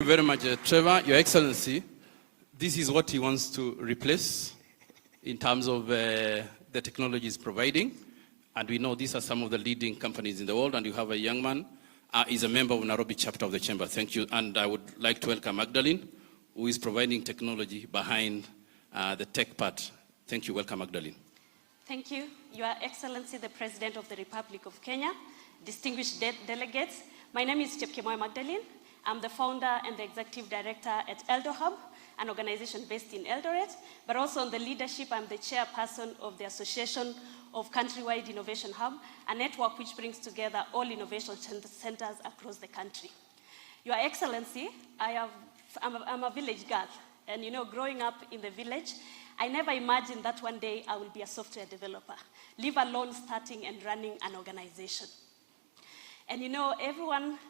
Thank you very much, Trevor. Your Excellency, this is what he wants to replace in terms of the technology he's providing. And we know these are some of the leading companies in the world, and you have a young man, is a member of Nairobi chapter of the Chamber. Thank you. And I would like to welcome Magdalene, who is providing technology behind the tech part. Thank you. Welcome, Magdalene. Thank you. Your Excellency, the President of the Republic of Kenya, distinguished delegates. My name is Chepkemoi Magdalene. I'm the founder and the executive director at Eldo Hub, an organization based in Eldoret, but also on the leadership, I'm the chairperson of the Association of Countrywide Innovation Hub, a network which brings together all innovation centers across the country. Your Excellency, I'm a village girl, and growing up in the village, I never imagined that one day I will be a software developer, leave alone starting and running an organization. And everyone,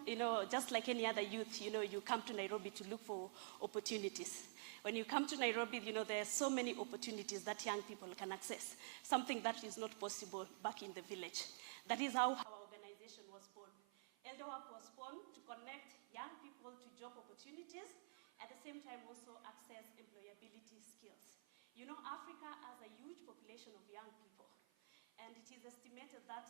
just like any other youth, you come to Nairobi to look for opportunities. When you come to Nairobi, there are so many opportunities that young people can access, something that is not possible back in the village. That is how our organization was born. Eldo Hub was born to connect young people to job opportunities, at the same time also access employability skills. Africa has a huge population of young people, and it is estimated that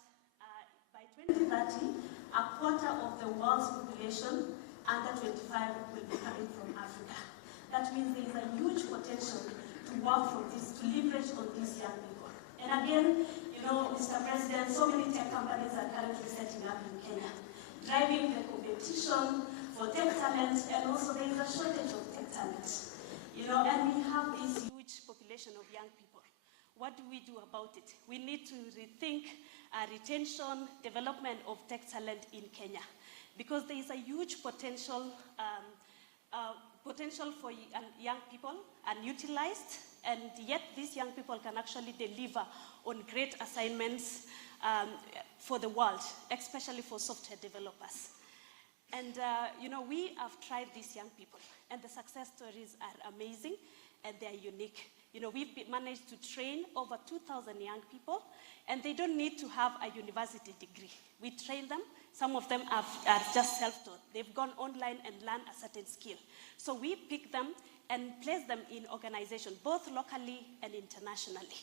by 2030, a quarter of the world's population under 25 will be coming from Africa. That means there is a huge potential to work from this, to leverage on these young people. And again, Mr. President, so many tech companies are currently setting up in Kenya, driving the competition for tech talent, and also there is a shortage of tech talent. And we have this huge population of young people. What do we do about it? We need to rethink retention, development of tech talent in Kenya, because there is a huge potential for young people unutilized, and yet these young people can actually deliver on great assignments for the world, especially for software developers. And we have tried these young people, and the success stories are amazing and they are unique. We've managed to train over 2,000 young people, and they don't need to have a university degree. We train them. Some of them are just self-taught. They've gone online and learned a certain skill. So we pick them and place them in organizations, both locally and internationally.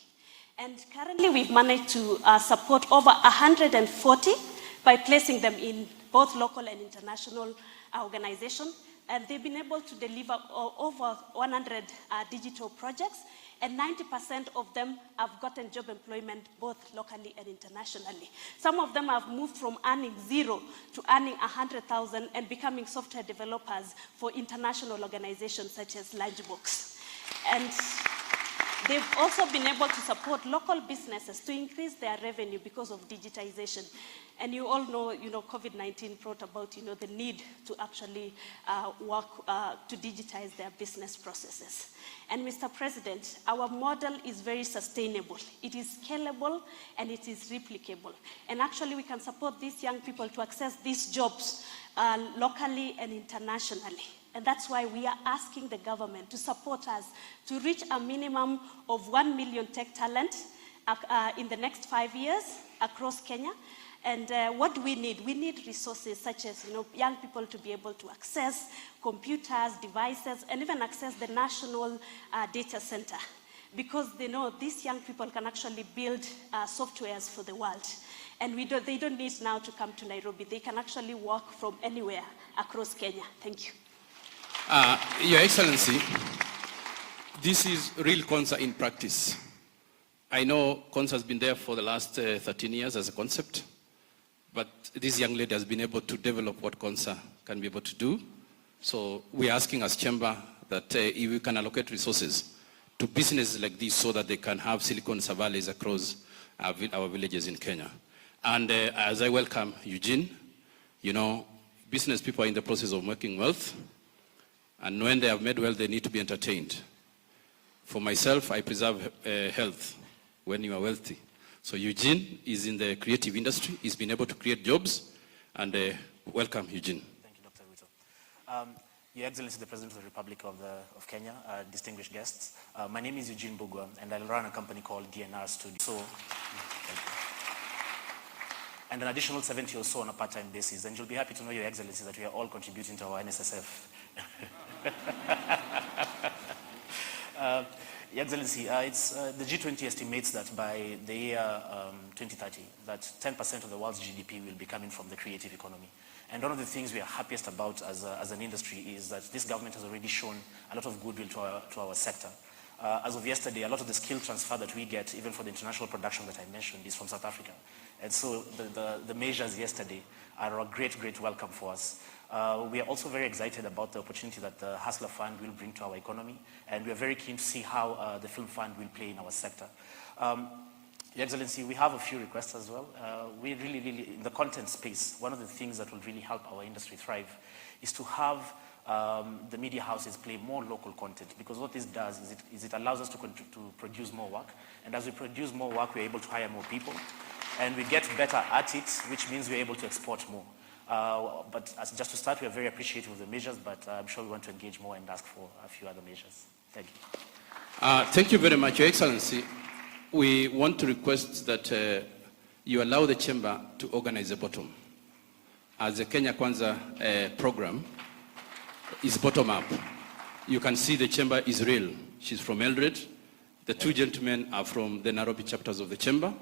And currently we've managed to support over 140 by placing them in both local and international organizations. And they've been able to deliver over 100 digital projects, and 90% of them have gotten job employment both locally and internationally. Some of them have moved from earning 0 to earning 100,000 and becoming software developers for international organizations such as Lunchbox. And they've also been able to support local businesses to increase their revenue because of digitization. And you all know, COVID-19 brought about, the need to actually work to digitize their business processes. And Mr. President, our model is very sustainable. It is scalable and it is replicable. And actually we can support these young people to access these jobs locally and internationally. And that's why we are asking the government to support us to reach a minimum of 1 million tech talent in the next 5 years across Kenya. And what do we need? We need resources such as young people to be able to access computers, devices, and even access the national data center. Because these young people can actually build softwares for the world. And they don't need now to come to Nairobi. They can actually work from anywhere across Kenya. Thank you. Your Excellency, this is real Konza in practice. I know Konza has been there for the last 13 years as a concept, but this young lady has been able to develop what Konza can be able to do. So we're asking as Chamber that if we can allocate resources to businesses like this so that they can have silicon valleys across our villages in Kenya. And as I welcome Eugene, business people are in the process of making wealth. And when they have made wealth, they need to be entertained. For myself, I preserve health when you are wealthy. So Eugene is in the creative industry. He's been able to create jobs. And welcome, Eugene. Thank you, Dr. Ruto. Your Excellency, the President of the Republic of Kenya, distinguished guests. My name is Eugene Bugwa, and I run a company called DNR Studio. So, and an additional 70 or so on a part-time basis. And you'll be happy to know, Your Excellency, that we are all contributing to our NSSF Your Excellency, the G20 estimates that by the year 2030, that 10% of the world's GDP will be coming from the creative economy. And one of the things we are happiest about as an industry is that this government has already shown a lot of goodwill to our sector. As of yesterday, a lot of the skill transfer that we get, even for the international production that I mentioned, is from South Africa. And so the measures yesterday are a great, great welcome for us. We are also very excited about the opportunity that the Hustler Fund will bring to our economy, and we are very keen to see how the Film Fund will play in our sector. Your Excellency, we have a few requests as well. We really, in the content space, one of the things that will really help our industry thrive is to have the media houses play more local content, because what this does is it allows us to produce more work, and as we produce more work, we're able to hire more people, and we get better at it, which means we're able to export more. But just to start, we are very appreciative of the measures, but I'm sure we want to engage more and ask for a few other measures. Thank you. Thank you very much, Your Excellency. We want to request that you allow the chamber to organize the bottom. As the Kenya Kwanza program is bottom up. You can see the chamber is real. She's from Eldred. The two gentlemen are from the Nairobi chapters of the chamber.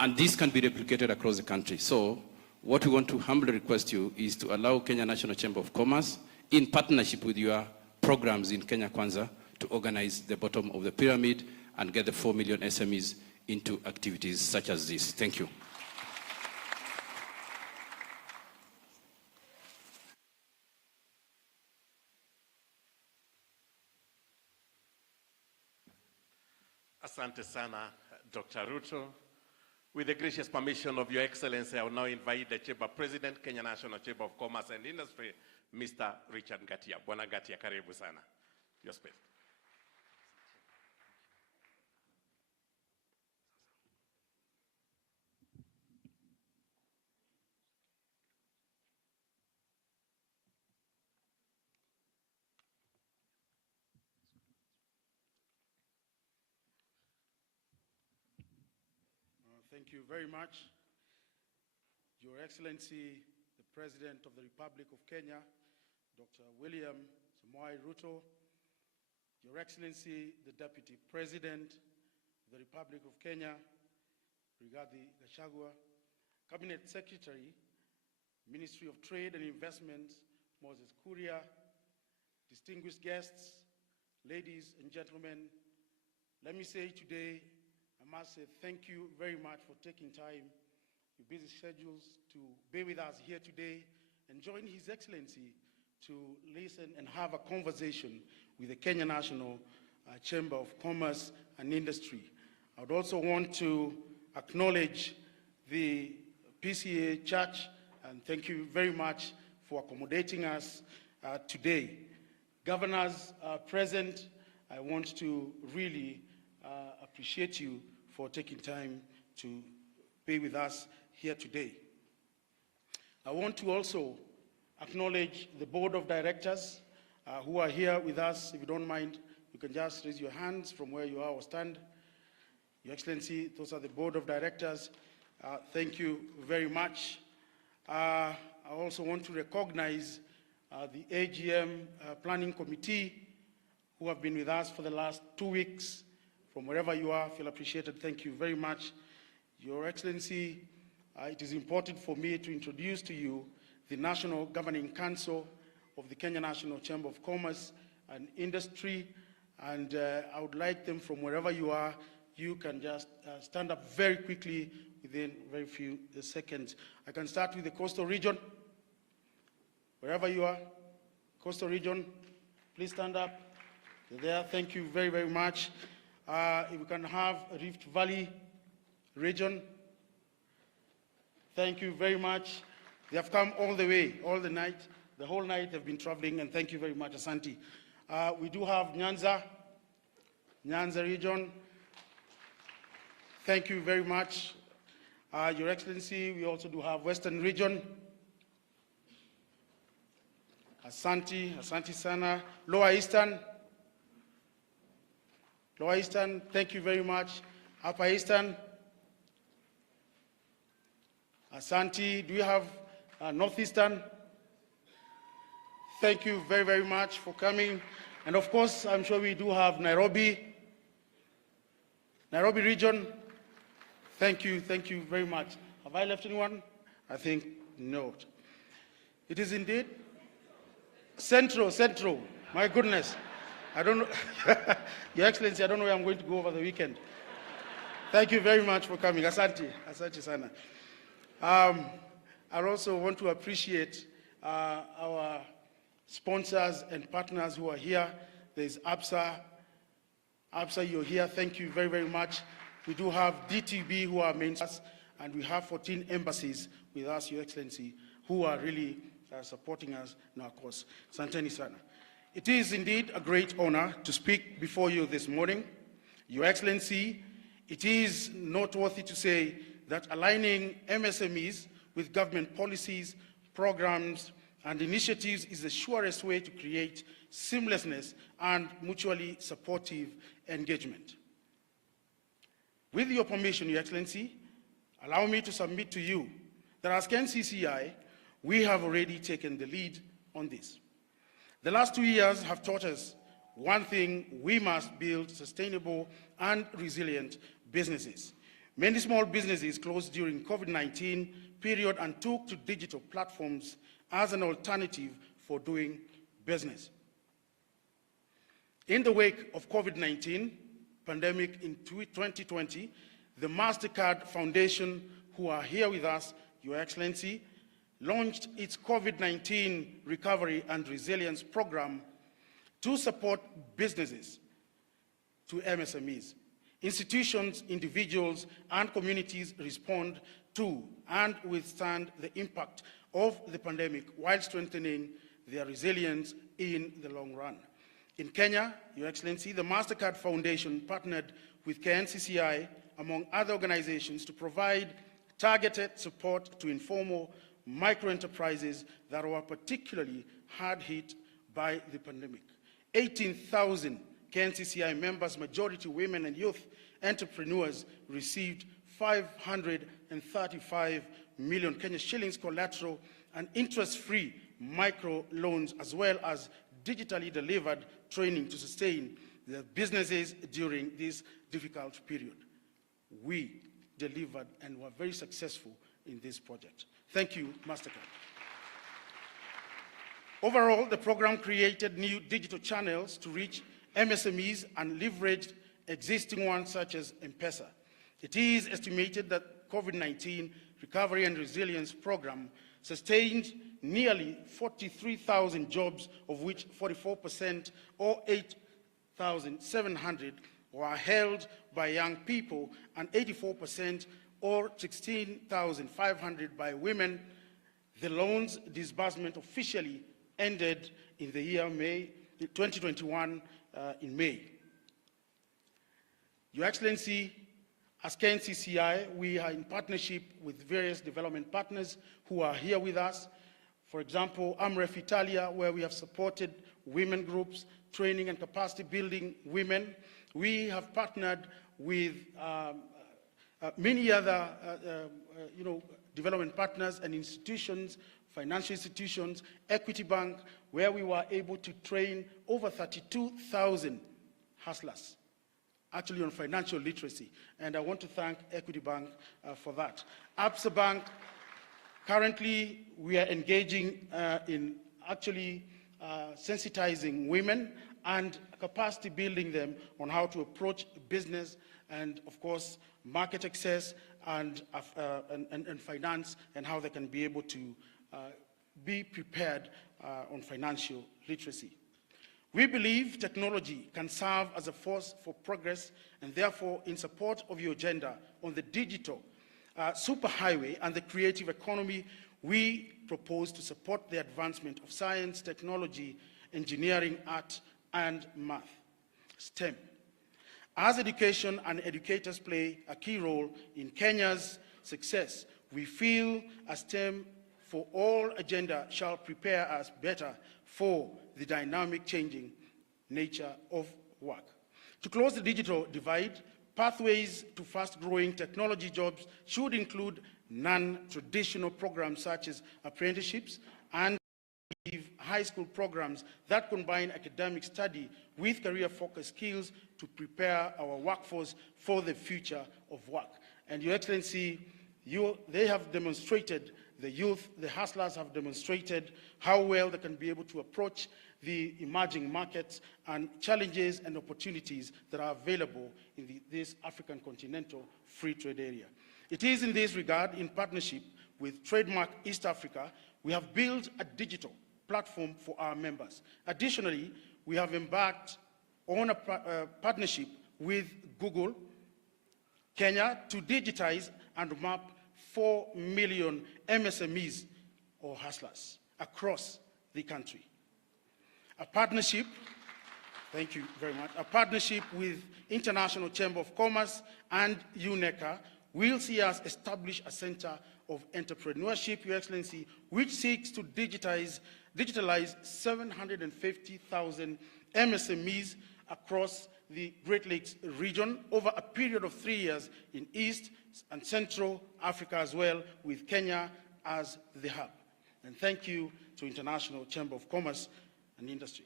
And this can be replicated across the country. So what we want to humbly request you is to allow Kenya National Chamber of Commerce, in partnership with your programs in Kenya Kwanza, to organize the bottom of the pyramid and get the 4 million SMEs into activities such as this. Thank you. Asante sana, Dr. Ruto. With the gracious permission of Your Excellency, I will now invite the Chamber President, Kenya National Chamber of Commerce and Industry, Mr. Richard Ngatia. Bwana Ngatia, karibu sana. Your space. Thank you very much. Your Excellency, the President of the Republic of Kenya, Dr. William Samoei Ruto, Your Excellency, the Deputy President of the Republic of Kenya, Rigathi Gachagua, Cabinet Secretary, Ministry of Trade and Investment, Moses Kuria, distinguished guests, ladies and gentlemen, let me say today, I must say thank you very much for taking time, your busy schedules, to be with us here today and join His Excellency to listen and have a conversation with the Kenya National Chamber of Commerce and Industry. I would also want to acknowledge the PCA Church and thank you very much for accommodating us today. Governors are present. I want to really appreciate you for taking time to be with us here today. I want to also acknowledge the Board of Directors who are here with us. If you don't mind, you can just raise your hands from where you are or stand. Your Excellency, those are the Board of Directors. Thank you very much. I also want to recognize the AGM Planning Committee who have been with us for the last 2 weeks. From wherever you are, feel appreciated. Thank you very much. Your Excellency, it is important for me to introduce to you the National Governing Council of the Kenya National Chamber of Commerce and Industry. And I would like them, from wherever you are, you can just stand up very quickly within very few seconds. I can start with the Coastal Region. Wherever you are, Coastal Region, please stand up. There, thank you very, very much. If we can have Rift Valley Region, thank you very much. They have come all the way, all the night, the whole night they've been traveling, and thank you very much, Asante. We do have Nyanza Region. Thank you very much. Your Excellency, we also do have Western Region. Asante sana. Lower Eastern, thank you very much. Upper Eastern, Asante. Do you have Northeastern? Thank you very, very much for coming. And of course, I'm sure we do have Nairobi region. Thank you very much. Have I left anyone? I think no. It is indeed Central. My goodness. I don't know. Your Excellency, I don't know where I'm going to go over the weekend. Thank you very much for coming. Asante sana. I also want to appreciate our sponsors and partners who are here. There's ABSA. ABSA, you're here. Thank you very, very much. We do have DTB who are main sponsors, and we have 14 embassies with us, Your Excellency, who are really supporting us in our cause. Santeni sana. It is indeed a great honor to speak before you this morning. Your Excellency, it is noteworthy to say that aligning MSMEs with government policies, programs, and initiatives is the surest way to create seamlessness and mutually supportive engagement. With your permission, Your Excellency, allow me to submit to you that as KNCCI, we have already taken the lead on this. The last 2 years have taught us one thing: we must build sustainable and resilient businesses. Many small businesses closed during COVID-19 period and took to digital platforms as an alternative for doing business. In the wake of COVID-19 pandemic in 2020, the MasterCard Foundation, who are here with us, Your Excellency, launched its COVID-19 Recovery and Resilience Program to support businesses to MSMEs. Institutions, individuals, and communities respond to and withstand the impact of the pandemic while strengthening their resilience in the long run. In Kenya, Your Excellency, the MasterCard Foundation partnered with KNCCI, among other organizations, to provide targeted support to informal micro-enterprises that were particularly hard hit by the pandemic. 18,000 KNCCI members, majority women and youth entrepreneurs, received 535 million Kenya shillings collateral and interest-free micro loans, as well as digitally delivered training to sustain their businesses during this difficult period. We delivered and were very successful in this project. Thank you, MasterCard. Overall, the program created new digital channels to reach MSMEs and leveraged existing ones such as M-Pesa. It is estimated that COVID-19 Recovery and Resilience Program sustained nearly 43,000 jobs, of which 44% or 8,700 were held by young people and 84% or 16,500 by women. The loans disbursement officially ended in the year 2021 in May. Your Excellency, as KNCCI, we are in partnership with various development partners who are here with us. For example, AMREF Italia, where we have supported women groups, training and capacity building women. We have partnered with many other development partners and institutions, financial institutions, Equity Bank, where we were able to train over 32,000 hustlers, actually on financial literacy. And I want to thank Equity Bank for that. ABSA Bank, currently we are engaging in actually sensitizing women and capacity building them on how to approach business and, of course, market access and finance, and how they can be able to be prepared on financial literacy. We believe technology can serve as a force for progress, and therefore, in support of your agenda on the digital superhighway and the creative economy, we propose to support the advancement of science, technology, engineering, art, and math, STEM. As education and educators play a key role in Kenya's success, we feel a STEM for all agenda shall prepare us better for the dynamic changing nature of work. To close the digital divide, pathways to fast-growing technology jobs should include non-traditional programs such as apprenticeships and high school programs that combine academic study with career-focused skills to prepare our workforce for the future of work. And Your Excellency, they have demonstrated, the youth, the hustlers have demonstrated how well they can be able to approach the emerging markets and challenges and opportunities that are available in this African continental free trade area. It is in this regard, in partnership with Trademark East Africa, we have built a digital platform for our members. Additionally, we have embarked on a partnership with Google Kenya to digitize and map 4 million MSMEs or hustlers across the country. A partnership, thank you very much, a partnership with International Chamber of Commerce and UNECA will see us establish a center of entrepreneurship, Your Excellency, which seeks to digitalize 750,000 MSMEs across the Great Lakes region over a period of 3 years in East and Central Africa as well, with Kenya as the hub. And thank you to International Chamber of Commerce and Industry.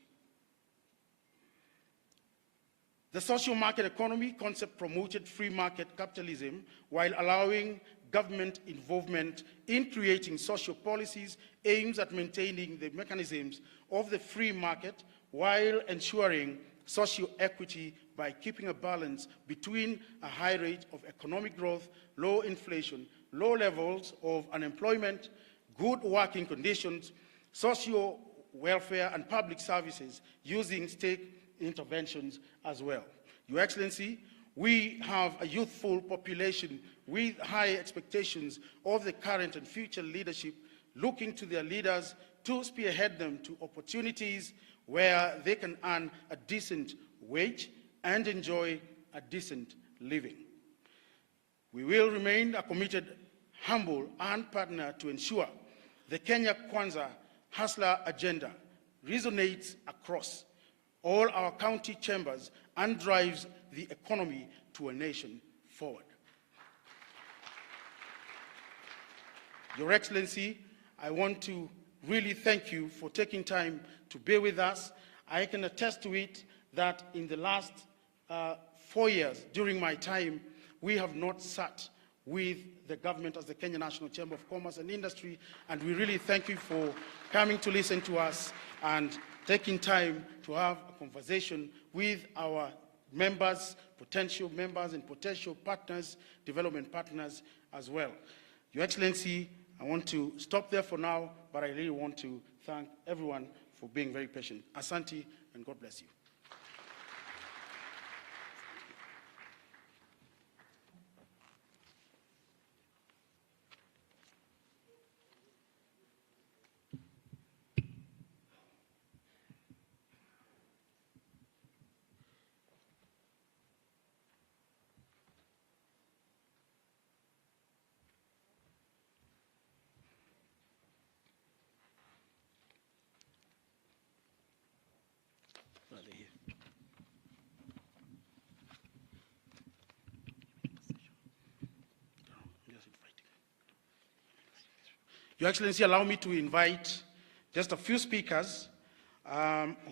The social market economy concept promoted free market capitalism while allowing government involvement in creating social policies aims at maintaining the mechanisms of the free market while ensuring social equity by keeping a balance between a high rate of economic growth, low inflation, low levels of unemployment, good working conditions, social welfare and public services using state interventions as well. Your Excellency, we have a youthful population with high expectations of the current and future leadership, looking to their leaders to spearhead them to opportunities where they can earn a decent wage and enjoy a decent living. We will remain a committed, humble, and partner to ensure the Kenya Kwanza Hustler agenda resonates across all our county chambers and drives the economy to a nation forward. Your Excellency, I want to really thank you for taking time to be with us. I can attest to it that in the last 4 years, during my time, we have not sat with the government as the Kenya National Chamber of Commerce and Industry, and we really thank you for coming to listen to us and taking time to have a conversation with our members, potential members and potential partners, development partners as well. Your Excellency, I want to stop there for now, but I really want to thank everyone for being very patient. Asante, and God bless you. Your Excellency, allow me to invite just a few speakers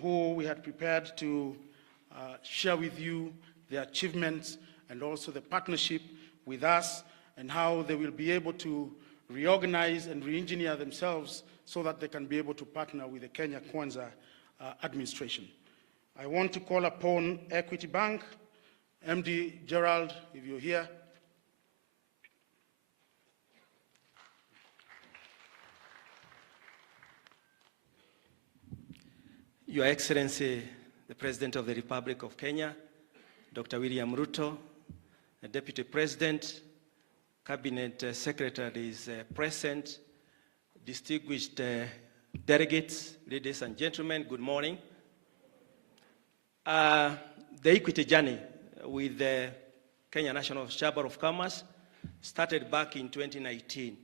who we had prepared to share with you their achievements and also the partnership with us and how they will be able to reorganize and re-engineer themselves so that they can be able to partner with the Kenya Kwanza administration. I want to call upon Equity Bank, MD Gerald, if you're here. Your Excellency, the President of the Republic of Kenya, Dr. William Ruto, the Deputy President, Cabinet Secretaries present, distinguished delegates, ladies and gentlemen, good morning. The equity journey with the Kenya National Chamber of Commerce started back in 2019.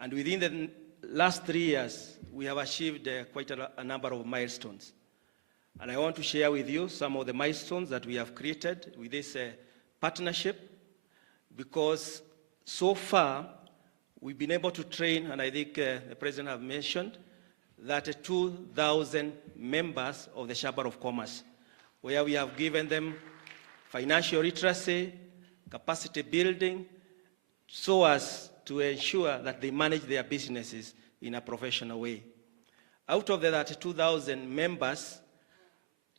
And within the last 3 years, we have achieved quite a number of milestones. And I want to share with you some of the milestones that we have created with this partnership, because so far we've been able to train, and I think the President have mentioned, that 2,000 members of the Chamber of Commerce, where we have given them financial literacy, capacity building, so as to ensure that they manage their businesses in a professional way. Out of the 32,000 members,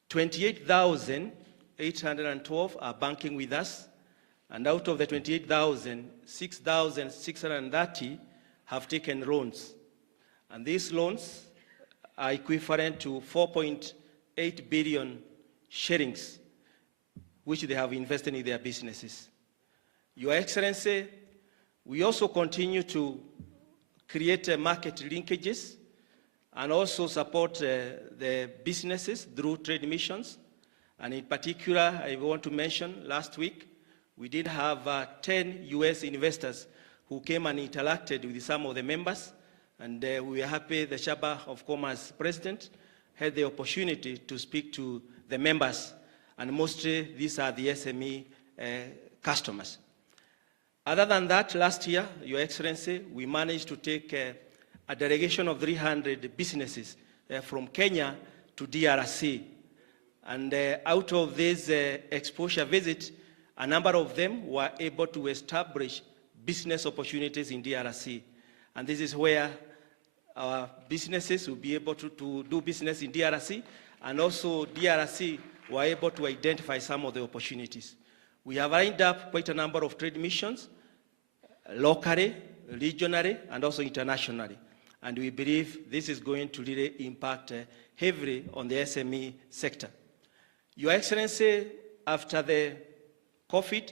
28,812 are banking with us, and out of the 28,000, 6,630 have taken loans. And these loans are equivalent to 4.8 billion shillings, which they have invested in their businesses. Your Excellency, we also continue to create market linkages and also support the businesses through trade missions. And in particular, I want to mention last week, we did have 10 US investors who came and interacted with some of the members. And we are happy the Chamber of Commerce president had the opportunity to speak to the members. And mostly these are the SME customers. Other than that, last year, Your Excellency, we managed to take a delegation of 300 businesses from Kenya to DRC. And out of this exposure visit, a number of them were able to establish business opportunities in DRC. And this is where our businesses will be able to do business in DRC, and also DRC were able to identify some of the opportunities. We have lined up quite a number of trade missions, locally, regionally, and also internationally. And we believe this is going to really impact heavily on the SME sector. Your Excellency, after the COVID,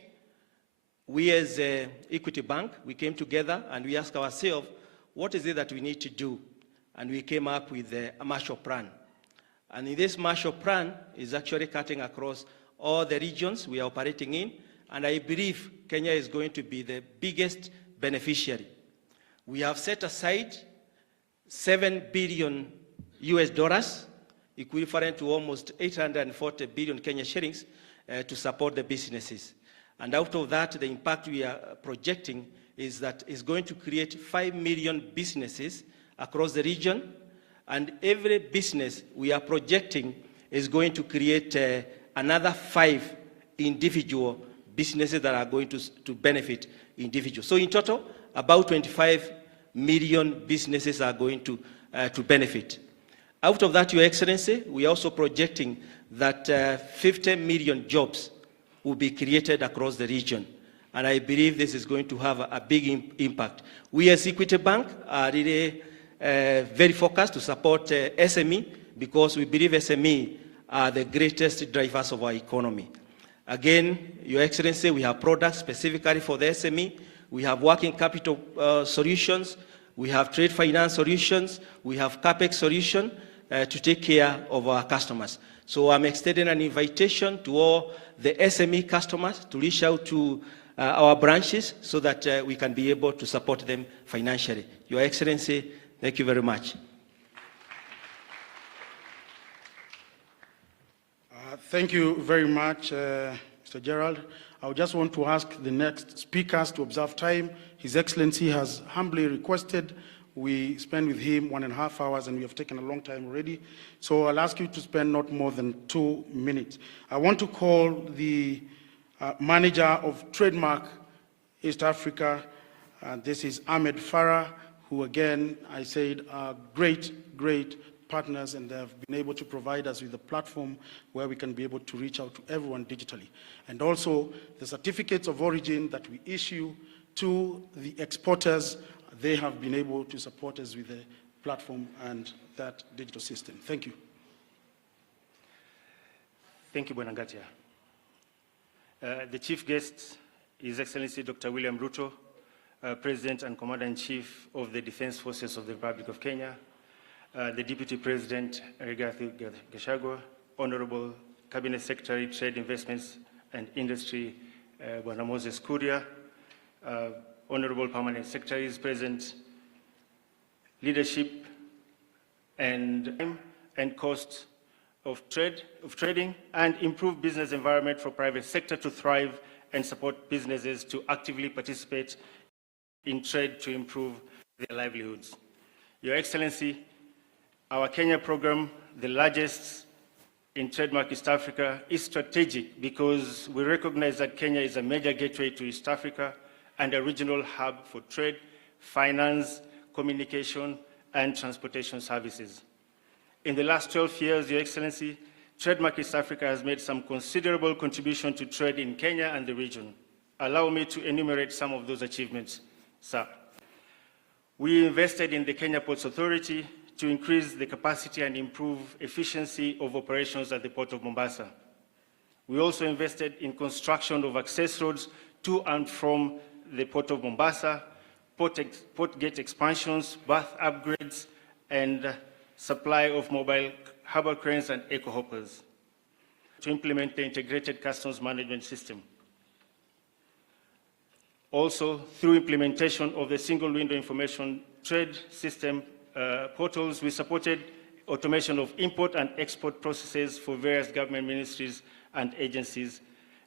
we as Equity Bank, we came together and we asked ourselves, what is it that we need to do? And we came up with a Marshall Plan. And in this Marshall Plan is actually cutting across all the regions we are operating in, and I believe Kenya is going to be the biggest beneficiary. We have set aside $7 billion US dollars, equivalent to almost 840 billion Kenya shillings, to support the businesses. And out of that, the impact we are projecting is that it's going to create 5 million businesses across the region, and every business we are projecting is going to create another 5 individual businesses that are going to benefit individuals. So in total, about 25 million businesses are going to benefit. Out of that, Your Excellency, we are also projecting that 50 million jobs will be created across the region. And I believe this is going to have a big impact. We as Equity Bank are really very focused to support SME, because we believe SME are the greatest drivers of our economy. Again, Your Excellency, we have products specifically for the SME. We have working capital solutions. We have trade finance solutions. We have CapEx solution to take care of our customers. So I'm extending an invitation to all the SME customers to reach out to our branches so that we can be able to support them financially. Your Excellency, thank you very much. Thank you very much, Mr. Gerald. I just want to ask the next speakers to observe time. His Excellency has humbly requested we spend with him 1.5 hours, and we have taken a long time already. So I'll ask you to spend not more than 2 minutes. I want to call the manager of Trademark East Africa. This is Ahmed Farah, who again, I said, are great partners, and they have been able to provide us with a platform where we can be able to reach out to everyone digitally. And also the certificates of origin that we issue to the exporters, they have been able to support us with the platform and that digital system. Thank you. Thank you, Bwana Ngatia. The chief guest is Excellency Dr. William Ruto, President and Commander-in-Chief of the Defense Forces of the Republic of Kenya, the Deputy President Rigathi Gachagua, Honorable Cabinet Secretary, Trade, Investments and Industry, Bwana Moses Kuria, Honorable Permanent Secretaries present, leadership and cost of trading, and improve business environment for private sector to thrive and support businesses to actively participate in trade to improve their livelihoods. Your Excellency, Our Kenya program, the largest in Trademark East Africa, is strategic because we recognize that Kenya is a major gateway to East Africa and a regional hub for trade, finance, communication, and transportation services. In the last 12 years, Your Excellency, Trademark East Africa has made some considerable contribution to trade in Kenya and the region. Allow me to enumerate some of those achievements, sir. We invested in the Kenya Ports Authority to increase the capacity and improve efficiency of operations at the Port of Mombasa. We also invested in construction of access roads to and from the Port of Mombasa, port gate expansions, berth upgrades, and supply of mobile harbor cranes and eco hoppers to implement the integrated customs management system. Also, through implementation of the single window information trade system portals, we supported automation of import and export processes for various government ministries and agencies.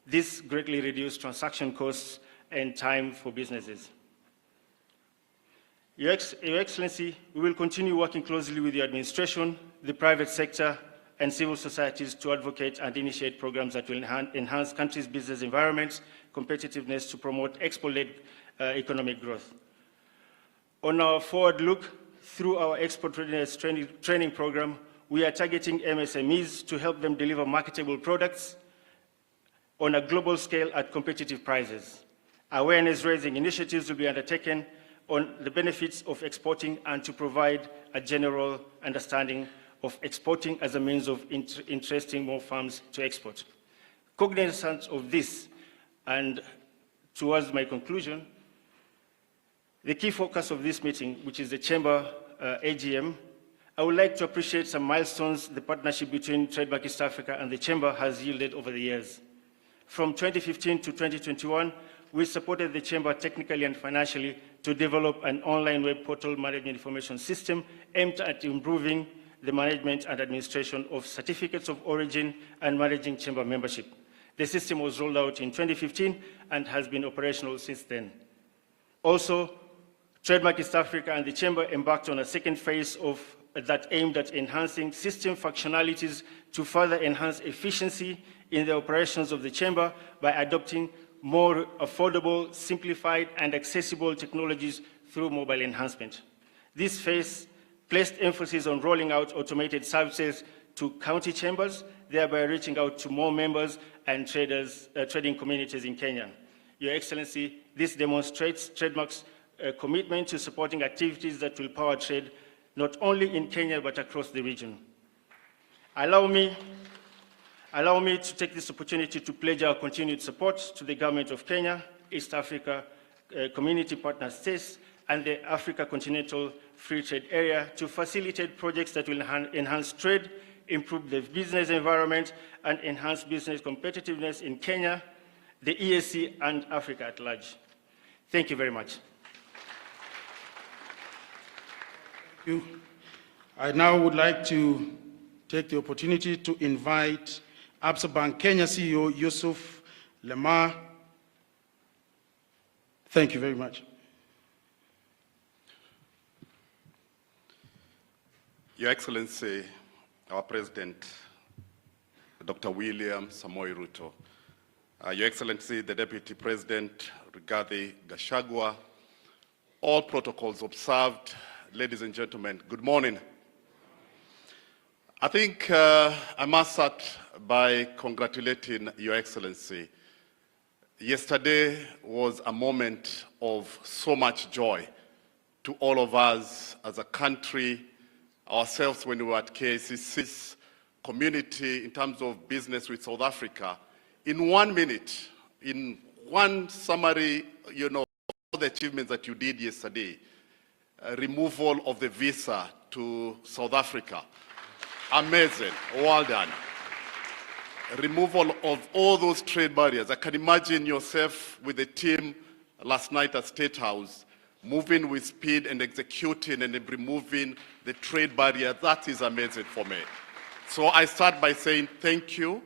This greatly reduced transaction costs and time for businesses. Your Excellency, we will continue working closely with the administration, the private sector, and civil societies to advocate and initiate programs that will enhance countries' business environments, competitiveness to promote export-led economic growth. On our forward look, through our export readiness training program, we are targeting MSMEs to help them deliver marketable products on a global scale at competitive prices. Awareness-raising initiatives will be undertaken on the benefits of exporting and to provide a general understanding of exporting as a means of interesting more firms to export. Cognizant of this, and towards my conclusion, the key focus of this meeting, which is the Chamber AGM, I would like to appreciate some milestones the partnership between Trademark East Africa and the Chamber has yielded over the years. From 2015 to 2021, we supported the Chamber technically and financially to develop an online web portal management information system aimed at improving the management and administration of certificates of origin and managing Chamber membership. The system was rolled out in 2015 and has been operational since then. Also, Trademark East Africa and the Chamber embarked on a second phase of that aimed at enhancing system functionalities to further enhance efficiency in the operations of the Chamber by adopting more affordable, simplified, and accessible technologies through mobile enhancement. This phase placed emphasis on rolling out automated services to county chambers, thereby reaching out to more members and trading communities in Kenya. Your Excellency, this demonstrates Trademark's commitment to supporting activities that will power trade not only in Kenya but across the region. Allow me to take this opportunity to pledge our continued support to the Government of Kenya, East Africa Community Partner States, and the Africa Continental Free Trade Area to facilitate projects that will enhance trade, improve the business environment, and enhance business competitiveness in Kenya, the EAC, and Africa at large. Thank you very much. Thank you. I now would like to take the opportunity to invite Absa Bank Kenya CEO Yusuf Lemar. Thank you very much. Your Excellency, our President, Dr. William Samoei Ruto, Your Excellency, the Deputy President, Rigathi Gachagua, all protocols observed, ladies and gentlemen, good morning. I think I must start by congratulating Your Excellency. Yesterday was a moment of so much joy to all of us as a country, ourselves when we were at KNCCI's community in terms of business with South Africa. In 1 minute, in one summary, you know, all the achievements that you did yesterday, removal of the visa to South Africa, amazing, well done. Removal of all those trade barriers. I can imagine yourself with the team last night at State House, moving with speed and executing and removing the trade barrier. That is amazing for me. So I start by saying thank you.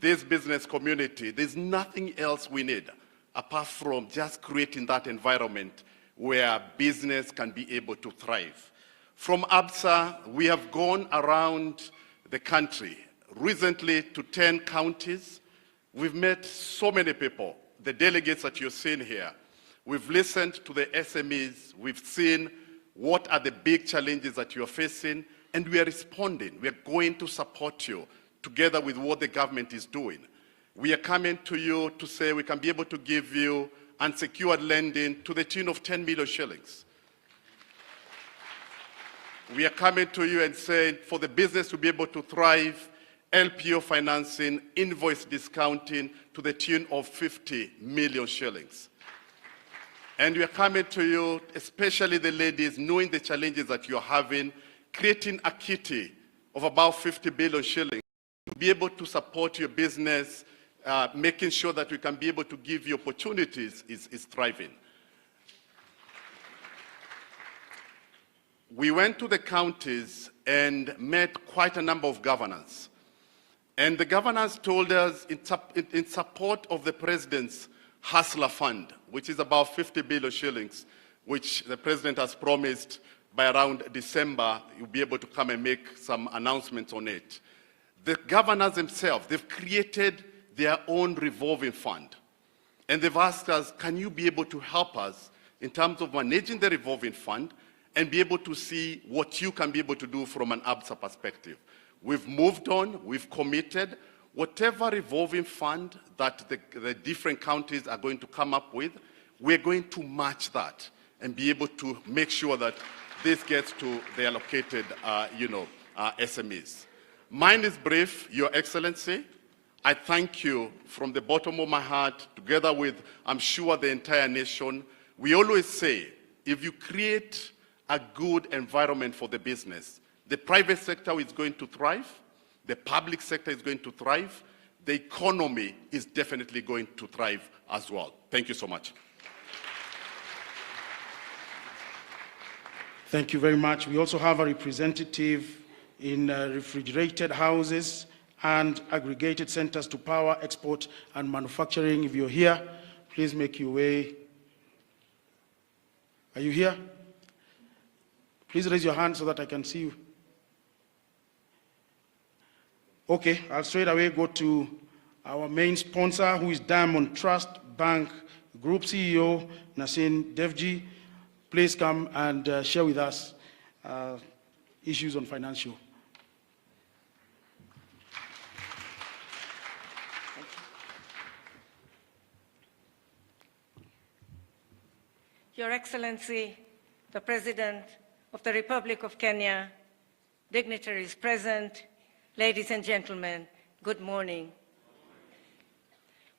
This business community, there's nothing else we need apart from just creating that environment where business can be able to thrive. From ABSA, we have gone around the country, recently to 10 counties. We've met so many people, the delegates that you're seeing here. We've listened to the SMEs, we've seen what are the big challenges that you're facing, and we are responding. We are going to support you together with what the government is doing. We are coming to you to say we can be able to give you unsecured lending to the tune of 10 million shillings. We are coming to you and saying for the business to be able to thrive, LPO financing, invoice discounting to the tune of 50 million shillings. And we are coming to you, especially the ladies, knowing the challenges that you're having, creating a kitty of about 50 billion shillings to be able to support your business, making sure that we can be able to give you opportunities is thriving. We went to the counties and met quite a number of governors. And the governors told us in support of the president's Hustler Fund, which is about 50 billion shillings, which the president has promised by around December, you'll be able to come and make some announcements on it. The governors themselves, they've created their own revolving fund. And they've asked us, can you be able to help us in terms of managing the revolving fund and be able to see what you can be able to do from an ABSA perspective? We've moved on, we've committed. Whatever revolving fund that the different counties are going to come up with, we're going to match that and be able to make sure that this gets to the allocated, SMEs. Mine is brief, Your Excellency. I thank you from the bottom of my heart, together with, I'm sure, the entire nation. We always say, if you create a good environment for the business, the private sector is going to thrive, the public sector is going to thrive, the economy is definitely going to thrive as well. Thank you so much. Thank you very much. We also have a representative in refrigerated houses and aggregated centers to power, export, and manufacturing. If you're here, please make your way. Are you here? Please raise your hand so that I can see you. Okay, I'll straight away go to our main sponsor, who is Diamond Trust Bank Group CEO, Nasin Devji. Please come and share with us issues on financial. Your Excellency, the President of the Republic of Kenya, dignitaries present, ladies and gentlemen, good morning.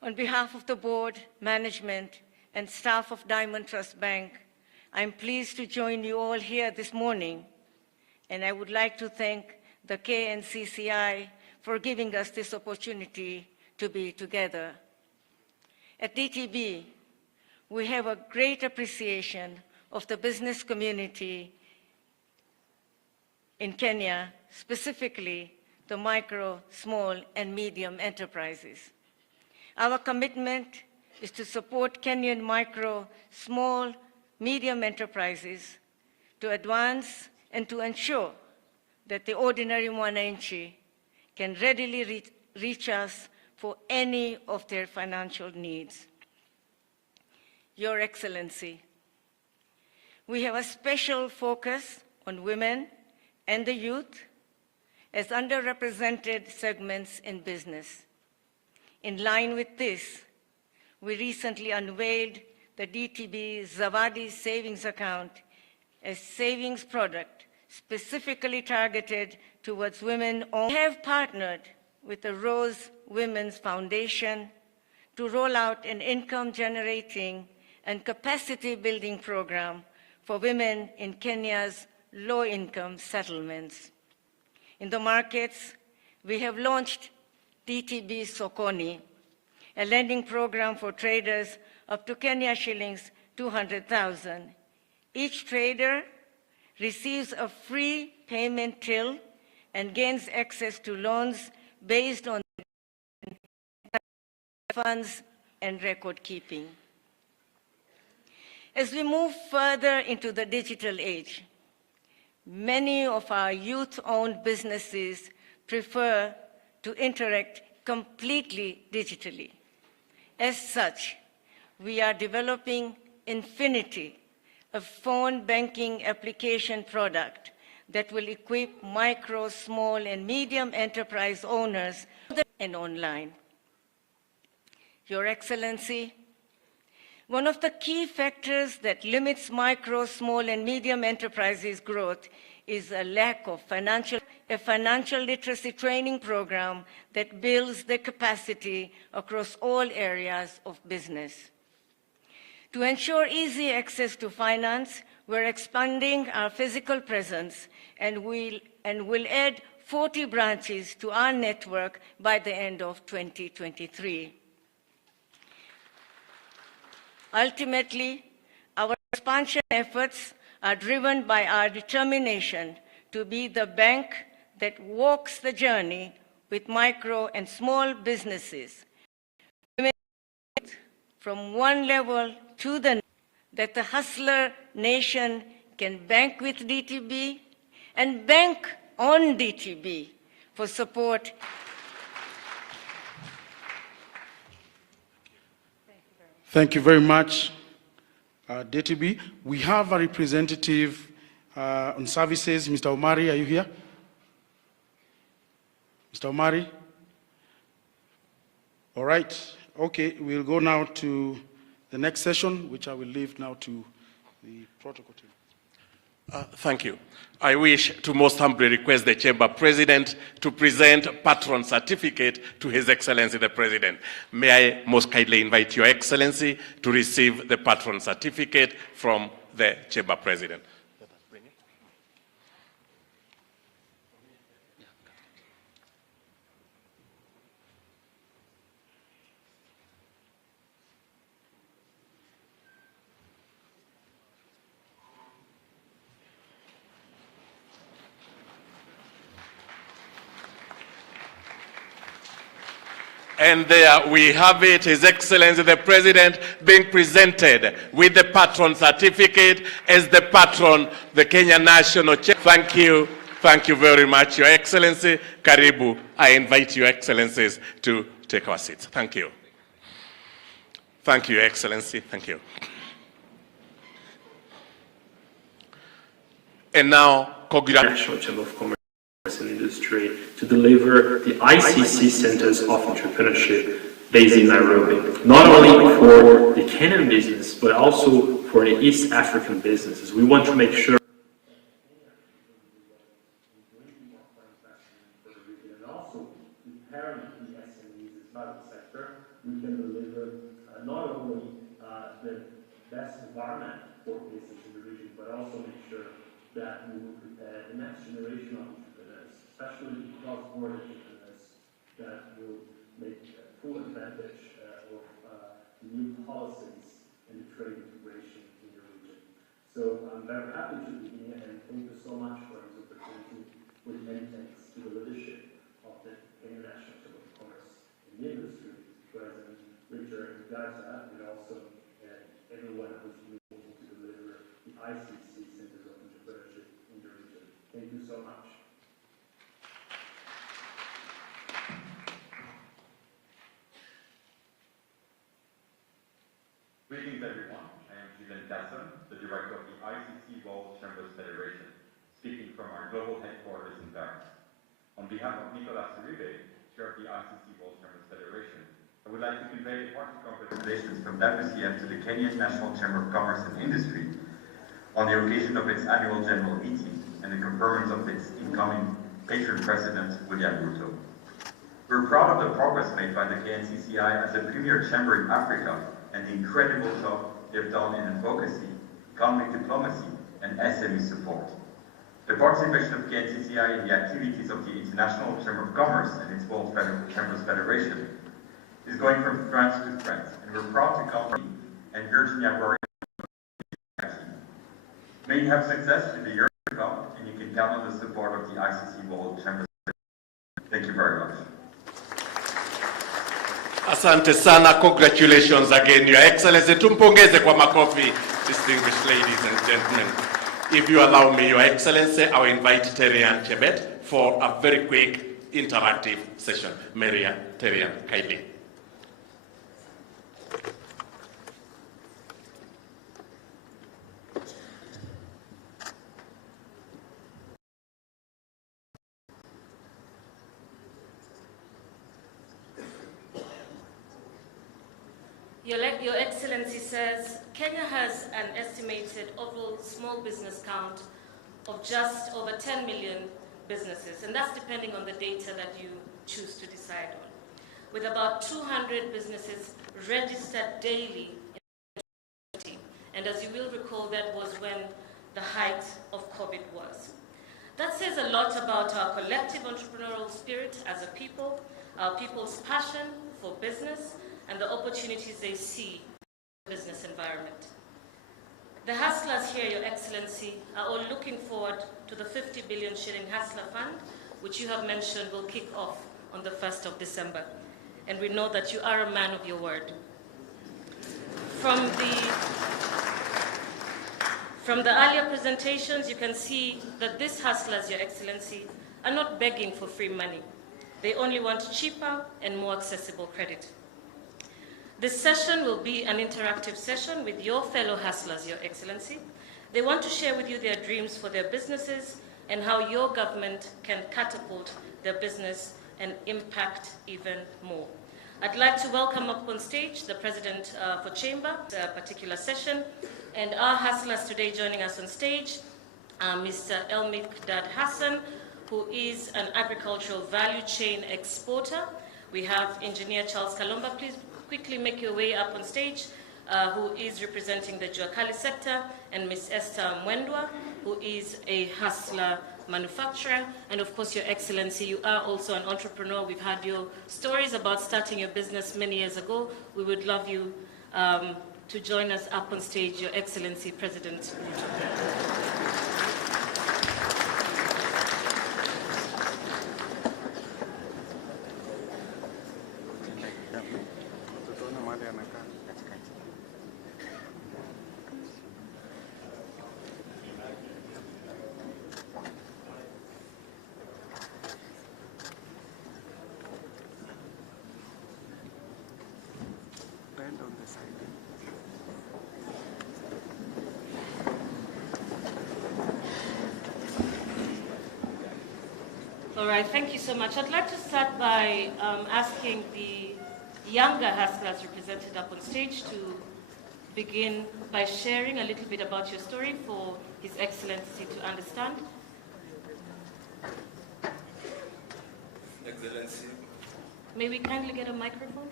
On behalf of the board, management, and staff of Diamond Trust Bank, I'm pleased to join you all here this morning, and I would like to thank the KNCCI for giving us this opportunity to be together. At DTB, we have a great appreciation of the business community in Kenya, specifically the micro, small, and medium enterprises. Our commitment is to support Kenyan micro, small, medium enterprises to advance and to ensure that the ordinary mwananchi can readily reach us for any of their financial needs. Your Excellency, we have a special focus on women and the youth as underrepresented segments in business. In line with this, we recently unveiled the DTB Zawadi Savings Account, a savings product specifically targeted towards women. We have partnered with the Rose Women's Foundation to roll out an income-generating and capacity-building program for women in Kenya's low-income settlements. In the markets, we have launched DTB Sokoni, a lending program for traders up to Kenya shillings 200,000. Each trader receives a free payment till and gains access to loans based on funds and record keeping. As we move further into the digital age, Many of our youth-owned businesses prefer to interact completely digitally. As such, we are developing Infinity, a phone banking application product that will equip micro, small, and medium enterprise owners and online. Your Excellency, one of the key factors that limits micro, small, and medium enterprises' growth is a lack of a financial literacy training program that builds their capacity across all areas of business. To ensure easy access to finance, we're expanding our physical presence and will add 40 branches to our network by the end of 2023. Ultimately, our expansion efforts are driven by our determination to be the bank that walks the journey with micro and small businesses, from one level to the next, that the hustler nation can bank with DTB and bank on DTB for support. Thank you very much, DTB. We have a representative on services. Mr. Omari, are you here? Mr. Omari? All right. Okay, we'll go now to the next session, which I will leave now to the protocol team. Thank you. I wish to most humbly request the Chamber President to present Patron certificate to His Excellency the President. May I most kindly invite Your Excellency to receive the Patron certificate from the Chamber President. And there we have it, His Excellency the President being presented with the Patron certificate as the patron, the Kenya National Chamber. Thank you very much, Your Excellency. Karibu. I invite Your Excellencies to take our seats. Thank you. Thank you, Your Excellency. Thank you. And now, National Chamber of Commerce and Industry to deliver the ICC Centers of Entrepreneurship based in Nairobi, not only for the Kenyan business, but also for the East African businesses. We want to make sure we can deliver not only the best environment for business in the region, but also make sure that we will prepare the next generation of entrepreneurs, especially cross-border entrepreneurs, that will make full advantage of the new policies and the trade integration in the region. So I'm very happy to be here, and thank you so much for this opportunity, with many thanks to the leadership of the Kenya National Chamber of Commerce and the Industry, President Richard Ngata, and also everyone who's able to deliver the ICC Centers of Entrepreneurship in the region. Thank you so much. Greetings everyone, I am Julian Gasson, the Director of the ICC World Chambers Federation, speaking from our global headquarters in Paris. On behalf of Nicolas Uribe, Chair of the ICC World Chambers Federation, I would like to convey hearty congratulations from WCM to the Kenyan National Chamber of Commerce and Industry on the occasion of its annual general meeting and the conference of its incoming patron president, William Ruto. We're proud of the progress made by the KNCCI as a premier chamber in Africa and the incredible job they've done in advocacy, economic diplomacy, and SME support. The participation of KNCCI in the activities of the International Chamber of Commerce and its World Chambers Federation is going from strength to strength, and we're proud to come and Virginia Rory. May you have success in the years to come, and you can count on the support of the ICC World Chambers Federation. Thank you very much. Asante sana, congratulations again, Your Excellency. Tumpongeze kwa makofi, distinguished ladies and gentlemen. If you allow me, Your Excellency, I will invite Terian Chebet for a very quick interactive session. Maria Terian, kindly. Your Excellency says Kenya has an estimated overall small business count of just over 10 million businesses, and that's depending on the data that you choose to decide on, with about 200 businesses registered daily in the city. And as you will recall, that was when the height of COVID was. That says a lot about our collective entrepreneurial spirit as a people, our people's passion for business, and the opportunities they see in the business environment. The hustlers here, Your Excellency, are all looking forward to the 50 billion shilling Hustler Fund, which you have mentioned will kick off on the 1st of December. And we know that you are a man of your word. From the earlier presentations, you can see that these hustlers, Your Excellency, are not begging for free money. They only want cheaper and more accessible credit. This session will be an interactive session with your fellow hustlers, Your Excellency. They want to share with you their dreams for their businesses and how your government can catapult their business and impact even more. I'd like to welcome up on stage the President for Chamber, a particular session, and our hustlers today joining us on stage, Mr. Elmikdad Hassan, who is an agricultural value chain exporter. We have Engineer Charles Kalomba. Please quickly make your way up on stage, who is representing the Juakali sector, and Ms. Esther Mwendwa, who is a hustler manufacturer. And of course, Your Excellency, you are also an entrepreneur. We've had your stories about starting your business many years ago. We would love you to join us up on stage, Your Excellency, President Ruto. All right, thank you so much. I'd like to start by asking the younger hustlers represented up on stage to begin by sharing a little bit about your story for His Excellency to understand. Excellency. May we kindly get a microphone?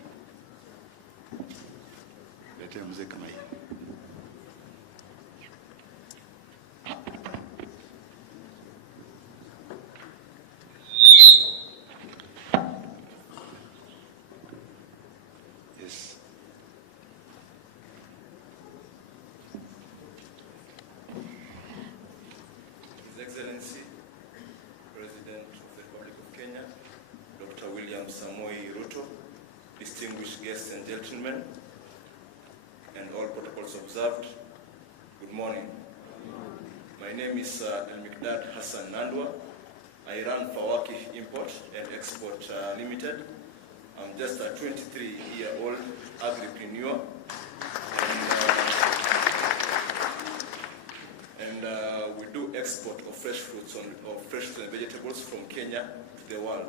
Yes. His Excellency, President of the Republic of Kenya, Dr. William Samoei Ruto, distinguished guests and gentlemen, and all protocols observed, good morning. My name is Elmikdad Hassan Nandwa. I run Fawaki Import and Export Limited. I'm just a 23-year-old agripreneur, and we do export of fresh fruits and vegetables from Kenya to the world.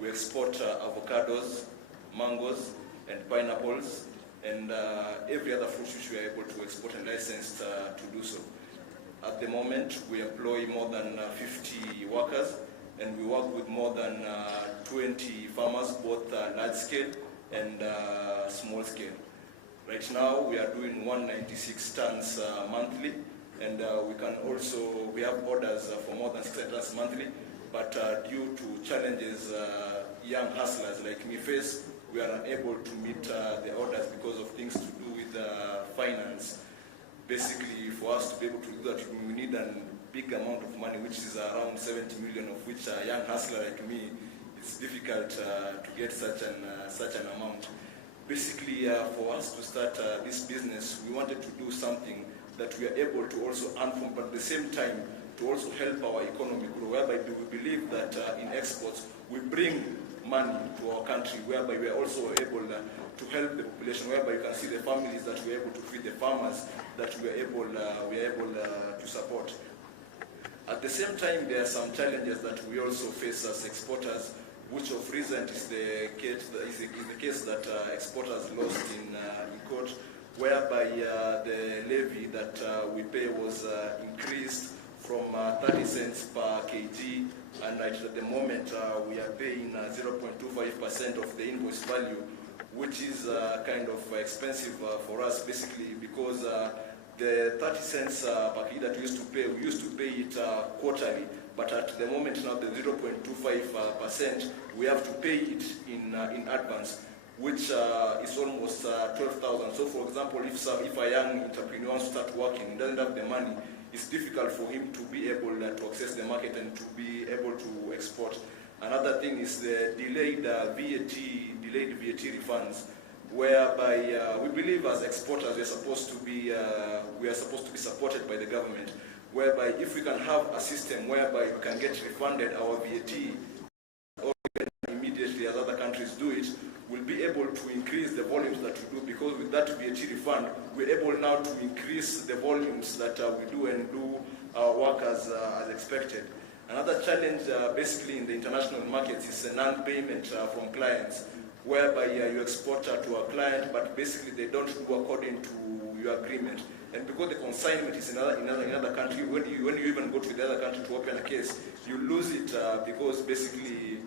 We export avocados, mangoes, and pineapples, and every other fruit which we are able to export and licensed to do so. At the moment, we employ more than 50 workers, and we work with more than 20 farmers, both large scale and small scale. Right now, we are doing 196 tons monthly, and we have orders for more than 600 tons monthly, but due to challenges young hustlers like me face, we are unable to meet the orders because of things to do with finance. Basically, for us to be able to do that, we need a big amount of money, which is around 70 million, of which a young hustler like me, it's difficult to get such an amount. Basically, for us to start this business, we wanted to do something that we are able to also earn from, but at the same time to also help our economy grow, whereby we believe that in exports we bring money to our country, whereby we are also able to help the population, whereby you can see the families that we are able to feed, the farmers that we are able to support. At the same time, there are some challenges that we also face as exporters, which of recent is the case that exporters lost in court, whereby the levy that we pay was increased from 30 cents per kg, and at the moment we are paying 0.25% of the invoice value, which is kind of expensive for us, basically because the 30 cents per kg that we used to pay it quarterly, but at the moment now the 0.25%, we have to pay it in advance, which is almost 12,000. So for example, if a young entrepreneur wants to start working, he doesn't have the money, it's difficult for him to be able to access the market and to be able to export. Another thing is the delayed VAT refunds, whereby we believe as exporters we are supposed to be supported by the government, whereby if we can have a system whereby we can get refunded our VAT immediately as other countries do it, we'll be able to increase the volumes that we do, because with that VAT refund, we're able now to increase the volumes that we do and do our work as expected. Another challenge basically in the international markets is a non-payment from clients, whereby you export to a client, but basically they don't do according to your agreement. And because the consignment is in another country, when you even go to the other country to open a case, you lose it because basically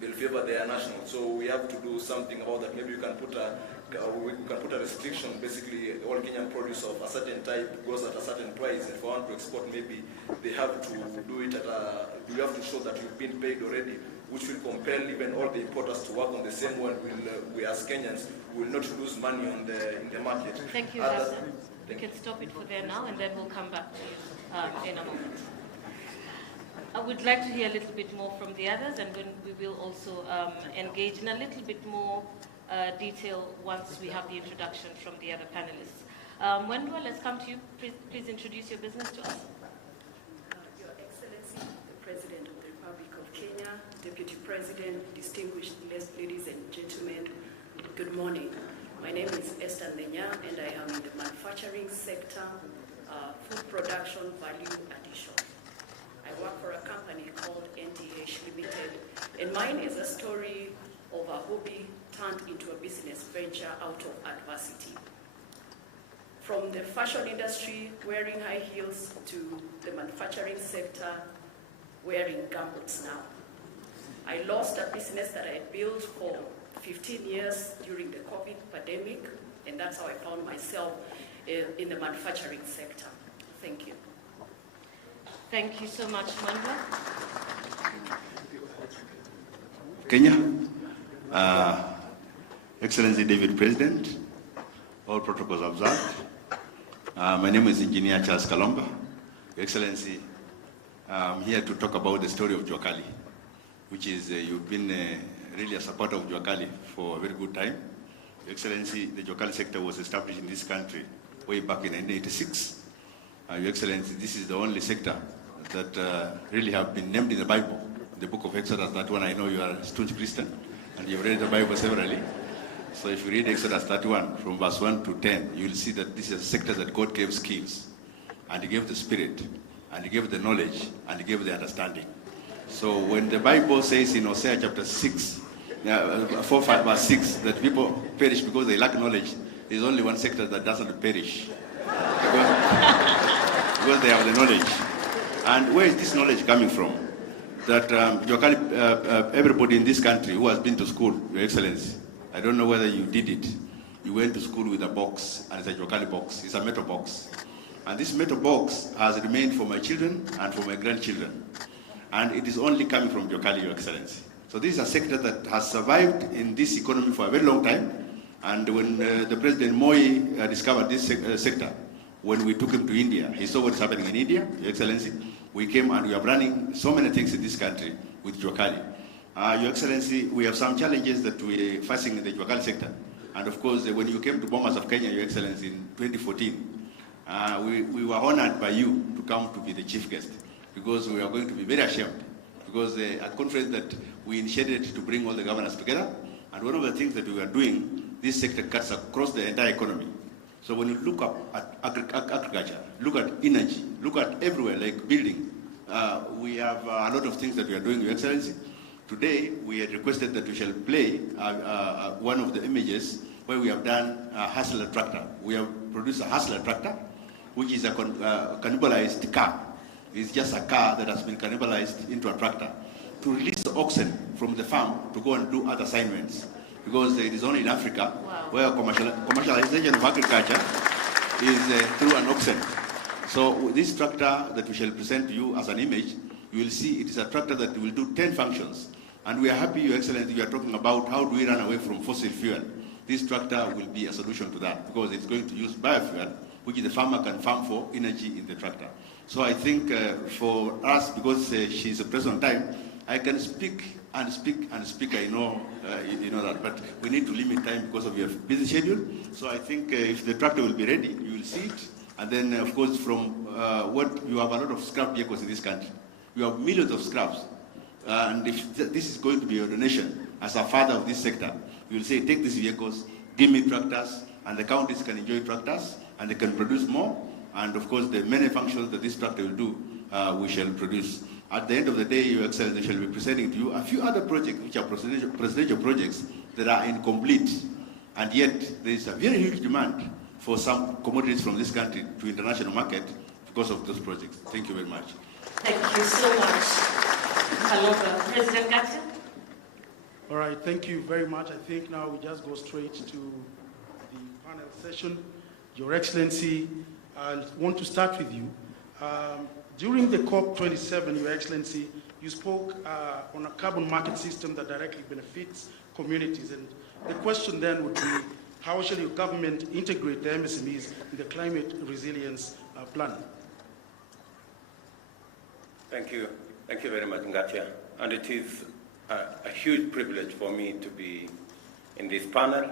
they'll favor their national. So we have to do something about that. Maybe we can put a restriction. Basically, all Kenyan produce of a certain type goes at a certain price. And if I want to export, maybe they have to do it you have to show that you've been paid already, which will compel even all the importers to work on the same one. We as Kenyans will not lose money in the market. Thank you, Hassan. We can stop it for there now, and then we'll come back to you in a moment. I would like to hear a little bit more from the others, and then we will also engage in a little bit more detail once we have the introduction from the other panelists. Wendwa, let's come to you. Please introduce your business to us. Your Excellency, the President of the Republic of Kenya, Deputy President, distinguished ladies and gentlemen, good morning. My name is Esther Nenya, and I am in the manufacturing sector, food production, value addition. I work for a company called NTH Limited, and mine is a story of a hobby turned into a business venture out of adversity. From the fashion industry, wearing high heels, to the manufacturing sector, wearing gumboots now. I lost a business that I had built for 15 years during the COVID pandemic, and that's how I found myself in the manufacturing sector. Thank you. Thank you so much, Wendwa. Kenya, Excellency David President, all protocols observed. My name is Engineer Charles Kalomba. Your Excellency, I'm here to talk about the story of Juakali, which is you've been really a supporter of Juakali for a very good time. Your Excellency, the Juakali sector was established in this country way back in 1986. Your Excellency, this is the only sector that really have been named in the Bible. The book of Exodus, that one I know you are a staunch Christian, and you've read the Bible severally. So if you read Exodus 31, from verse 1 to 10, you'll see that this is a sector that God gave skills, and He gave the spirit, and He gave the knowledge, and He gave the understanding. So when the Bible says in Hosea chapter 6, 4, 5, verse 6, that people perish because they lack knowledge, there's only one sector that doesn't perish. Because they have the knowledge. And where is this knowledge coming from? That everybody in this country who has been to school, Your Excellency, I don't know whether you did it. You went to school with a box, and it's a Juakali box. It's a metal box. And this metal box has remained for my children and for my grandchildren. And it is only coming from Juakali, Your Excellency. So this is a sector that has survived in this economy for a very long time. And when the President Moi discovered this sector, when we took him to India, he saw what's happening in India, Your Excellency. We came and we are running so many things in this country with Juakali. Your Excellency, we have some challenges that we are facing in the Juakali sector. And of course, when you came to Bomas of Kenya, Your Excellency, in 2014, we were honored by you to come to be the chief guest, because we are going to be very ashamed, because a conference that we initiated to bring all the governors together, and one of the things that we are doing, this sector cuts across the entire economy. So when you look up at agriculture, look at energy, look at everywhere, like building, we have a lot of things that we are doing, Your Excellency. Today, we had requested that we shall play one of the images where we have done a Hustler tractor. We have produced a Hustler tractor, which is a cannibalized car. It's just a car that has been cannibalized into a tractor to release the oxen from the farm to go and do other assignments. Because it is only in Africa where commercialization of agriculture is through an oxen. So this tractor that we shall present to you as an image, you will see it is a tractor that will do 10 functions. And we are happy, Your Excellency, you are talking about how do we run away from fossil fuel. This tractor will be a solution to that, because it's going to use biofuel, which the farmer can farm for energy in the tractor. So I think for us, because she's a person on time, I can speak and speak and speak. I know you know that, but we need to limit time because of your busy schedule. So I think if the tractor will be ready, you will see it. And then, of course, from what you have a lot of scrap vehicles in this country. You have millions of scraps. And if this is going to be your donation as a father of this sector, you will say, take these vehicles, give me tractors, and the counties can enjoy tractors, and they can produce more. And of course, the many functions that this tractor will do, we shall produce. At the end of the day, Your Excellency, shall be presenting to you a few other projects, which are presidential projects that are incomplete. And yet, there is a very huge demand for some commodities from this country to international market because of those projects. Thank you very much. Thank you so much. Kalonga. President Gatsa? All right, thank you very much. I think now we just go straight to the panel session. Your Excellency, I want to start with you. During the COP27, Your Excellency, you spoke on a carbon market system that directly benefits communities. And the question then would be, how shall your government integrate the MSMEs in the climate resilience plan? Thank you. Thank you very much, Ngatia. And it is a huge privilege for me to be in this panel,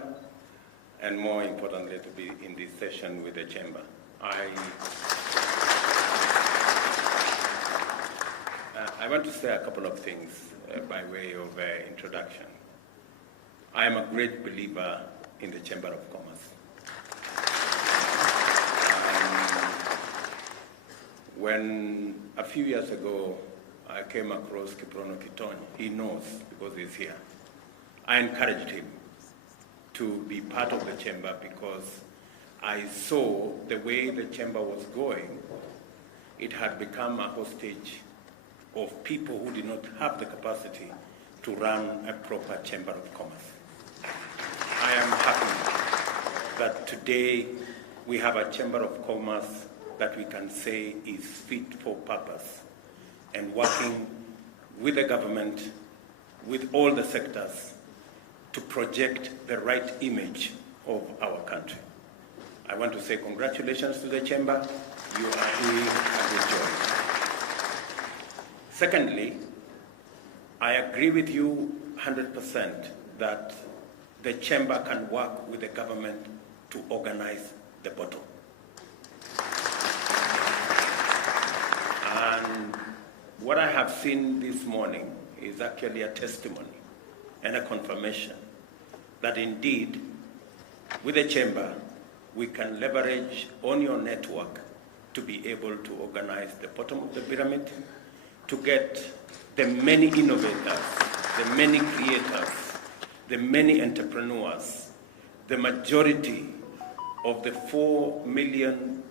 and more importantly, to be in this session with the Chamber. I want to say a couple of things by way of introduction. I am a great believer in the Chamber of Commerce. When a few years ago I came across Kiprono Kitonyi, he knows because he's here, I encouraged him to be part of the Chamber because I saw the way the Chamber was going. It had become a hostage of people who did not have the capacity to run a proper Chamber of Commerce. I am happy that today we have a Chamber of Commerce that we can say is fit for purpose and working with the government, with all the sectors, to project the right image of our country. I want to say congratulations to the Chamber. You are doing a good job. Secondly, I agree with you 100% that the Chamber can work with the government to organize the bottom. And what I have seen this morning is actually a testimony and a confirmation that indeed, with the Chamber, we can leverage on your network to be able to organize the bottom of the pyramid, to get the many innovators, the many creators, the many entrepreneurs, the majority of the 4 million,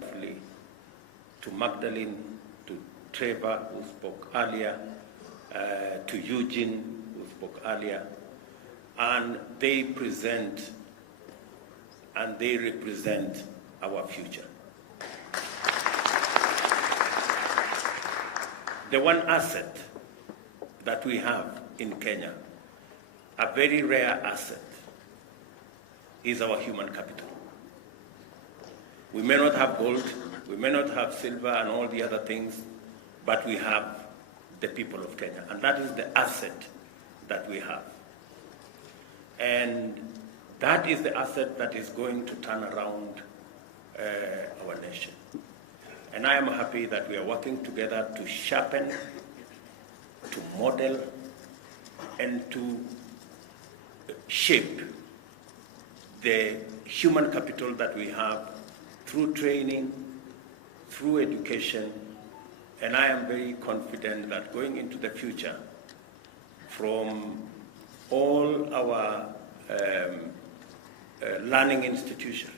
to Magdalene, to Trevor, who spoke earlier, to Eugene, who spoke earlier, and they present and they represent our future. The one asset that we have in Kenya, a very rare asset, is our human capital. We may not have gold, we may not have silver and all the other things, but we have the people of Kenya, and that is the asset that we have. And that is the asset that is going to turn around our nation. And I am happy that we are working together to sharpen, to model, and to shape the human capital that we have through training, through education, and I am very confident that going into the future, from all our learning institutions,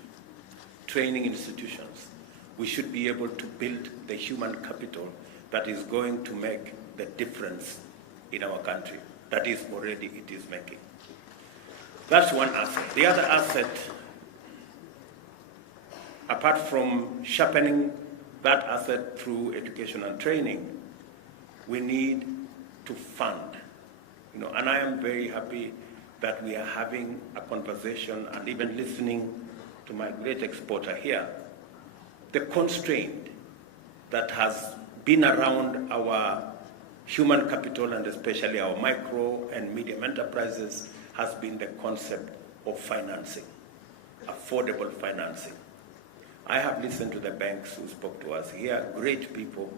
training institutions, we should be able to build the human capital that is going to make the difference in our country, that is already it is making. That's one asset. The other asset, apart from sharpening that asset through education and training, we need to fund. And I am very happy that we are having a conversation and even listening to my great exporter here. The constraint that has been around our human capital and especially our micro and medium enterprises has been the concept of financing, affordable financing. I have listened to the banks who spoke to us here, great people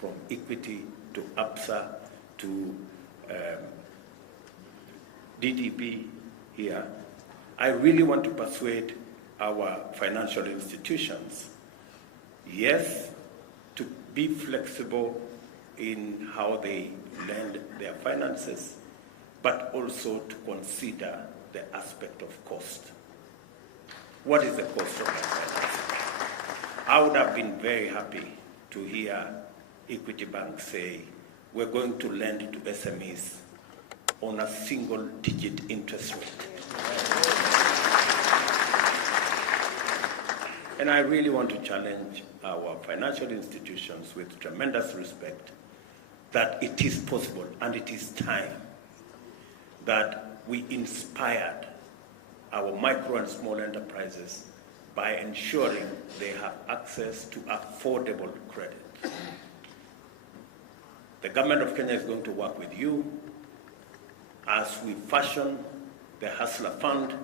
from Equity to APSA to DDB here. I really want to persuade our financial institutions, yes, to be flexible in how they lend their finances, but also to consider the aspect of cost. What is the cost of my finances? I would have been very happy to hear Equity Bank say, we're going to lend to SMEs on a single-digit interest rate. And I really want to challenge our financial institutions with tremendous respect that it is possible and it is time that we inspired our micro and small enterprises by ensuring they have access to affordable credit. The government of Kenya is going to work with you as we fashion the Hustler Fund.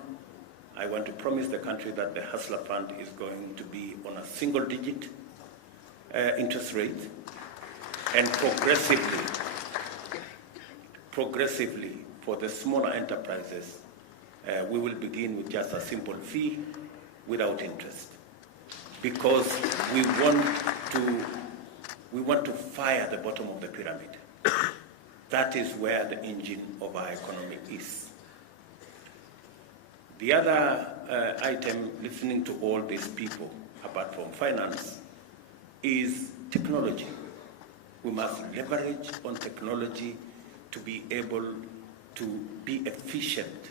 I want to promise the country that the Hustler Fund is going to be on a single-digit interest rate, and progressively for the smaller enterprises, we will begin with just a simple fee without interest, because we want to fire the bottom of the pyramid. That is where the engine of our economy is. The other item, listening to all these people, apart from finance, is technology. We must leverage on technology to be able to be efficient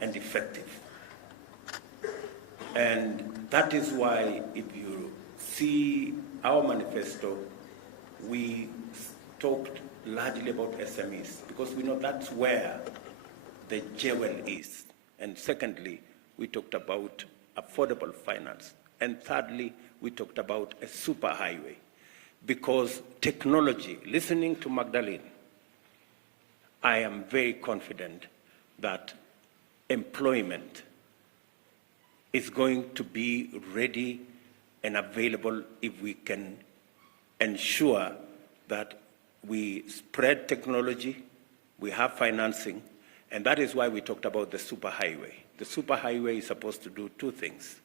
and effective. And that is why, if you see our manifesto, we talked largely about SMEs, because we know that's where the jewel is. And secondly, we talked about affordable finance. And thirdly, we talked about a superhighway, because technology, listening to Magdalene, I am very confident that employment is going to be ready and available if we can ensure that we spread technology, we have financing, and that is why we talked about the superhighway. The superhighway is supposed to do two things: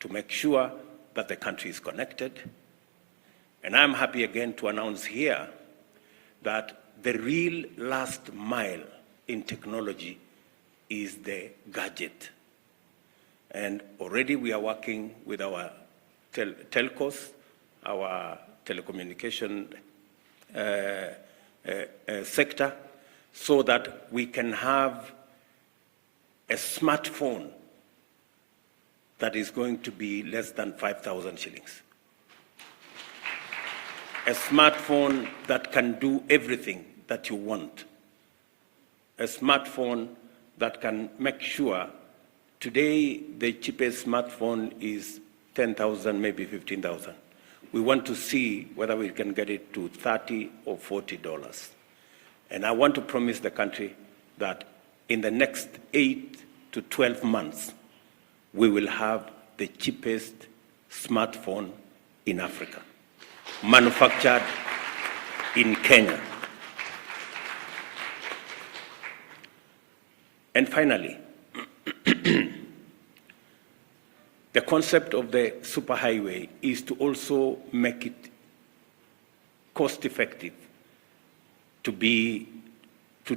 to make sure that the country is connected, and I'm happy again to announce here that the real last mile in technology is the gadget. And already we are working with our telcos, our telecommunication sector, so that we can have a smartphone that is going to be less than 5,000 shillings. A smartphone that can do everything that you want. A smartphone that can make sure, today the cheapest smartphone is 10,000, maybe 15,000. We want to see whether we can get it to $30 or $40. And I want to promise the country that in the next 8 to 12 months, we will have the cheapest smartphone in Africa, manufactured in Kenya. And finally, the concept of the superhighway is to also make it cost-effective to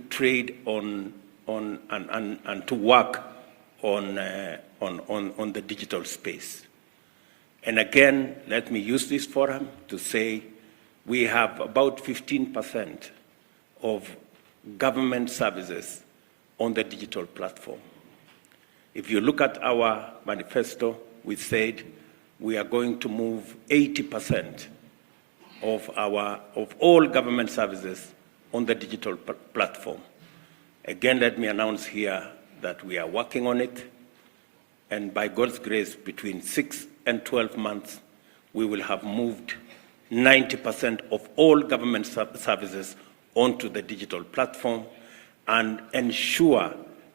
trade on and to work on the digital space. And again, let me use this forum to say we have about 15% of government services on the digital platform. If you look at our manifesto, we said we are going to move 80% of all government services on the digital platform. Again, let me announce here that we are working on it, and by God's grace, between 6 and 12 months, we will have moved 90% of all government services onto the digital platform and ensure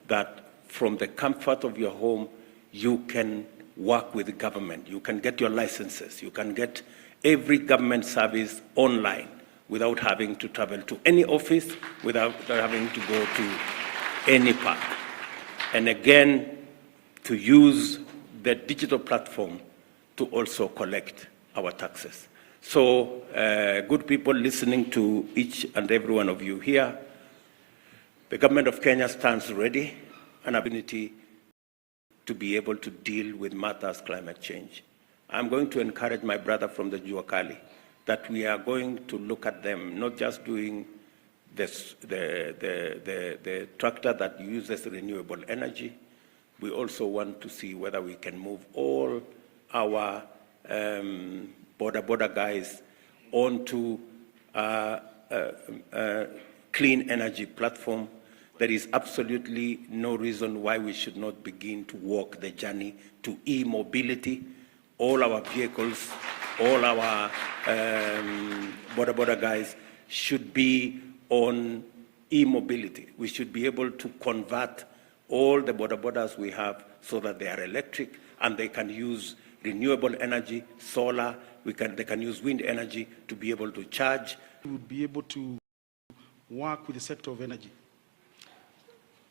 that from the comfort of your home, you can work with the government. You can get your licenses. You can get every government service online without having to travel to any office, without having to go to any park. And again, to use the digital platform to also collect our taxes. So, good people listening to each and every one of you here, the government of Kenya stands ready and ability to be able to deal with matters climate change. I'm going to encourage my brother from the Jua Kali that we are going to look at them, not just doing this, the tractor that uses renewable energy. We also want to see whether we can move all our border guys onto clean energy platform. There is absolutely no reason why we should not begin to walk the journey to e-mobility. All our vehicles, all our border guys should be on e-mobility. We should be able to convert all the borders we have so that they are electric and they can use renewable energy, solar, they can use wind energy to be able to charge. We would be able to work with the sector of energy.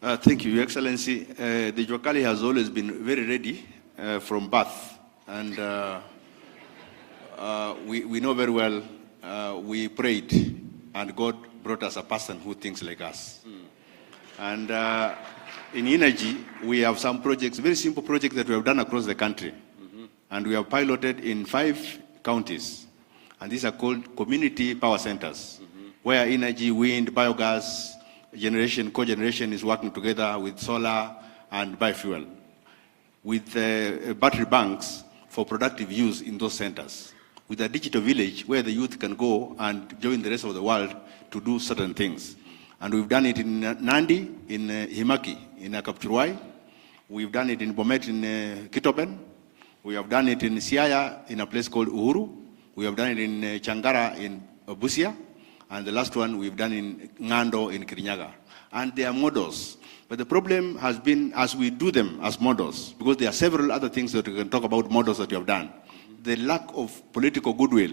Thank you, Your Excellency. The Jokali has always been very ready from birth, and we know very well we prayed, and God brought us a person who thinks like us. And in energy, we have some projects, very simple projects that we have done across the country. And we have piloted in 5 counties. And these are called community power centers, where energy, wind, biogas, generation, cogeneration is working together with solar and biofuel, with battery banks for productive use in those centers, with a digital village where the youth can go and join the rest of the world to do certain things. And we've done it in Nandi, in Himaki, in Kapchurwai. We've done it in Bomet, in Kitoben. We have done it in Siaya, in a place called Uhuru. We have done it in Changara, in Busia. And the last one we've done in Ngando, in Kirinyaga. And they are models. But the problem has been, as we do them as models, because there are several other things that we can talk about models that you have done. The lack of political goodwill,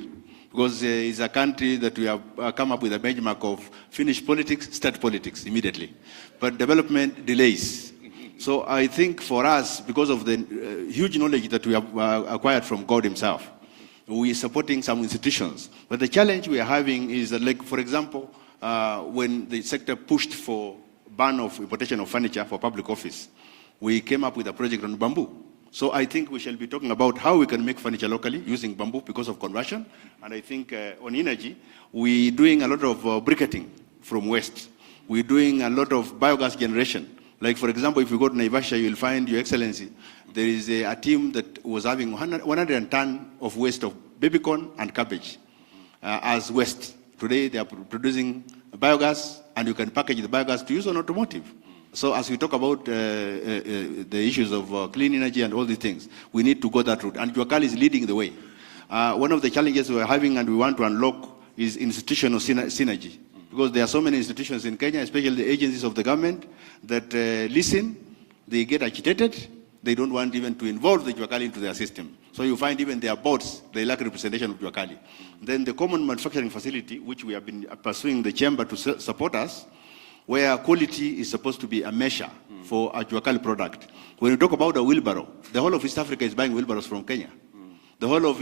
because it's a country that we have come up with a benchmark of finish politics, start politics immediately. But development delays. So I think for us, because of the huge knowledge that we have acquired from God himself, we are supporting some institutions. But the challenge we are having is that, like, for example, when the sector pushed for ban of importation of furniture for public office, we came up with a project on bamboo. So I think we shall be talking about how we can make furniture locally using bamboo because of conversion. And I think on energy, we're doing a lot of briquetting from waste. We're doing a lot of biogas generation. Like, for example, if you go to Naivasha, you'll find, Your Excellency, there is a team that was having 100 tons of waste of baby corn and cabbage as waste. Today, they are producing biogas, and you can package the biogas to use on automotive. So as we talk about the issues of clean energy and all these things, we need to go that route. And Juakali is leading the way. One of the challenges we're having and we want to unlock is institutional synergy. Because there are so many institutions in Kenya, especially the agencies of the government, that listen, they get agitated, they don't want even to involve the Jua Kali into their system. So you find even their boards, they lack representation of Jua Kali. Then the common manufacturing facility, which we have been pursuing the chamber to support us, where quality is supposed to be a measure for a Jua Kali product. When you talk about a wheelbarrow, the whole of East Africa is buying wheelbarrows from Kenya. The whole of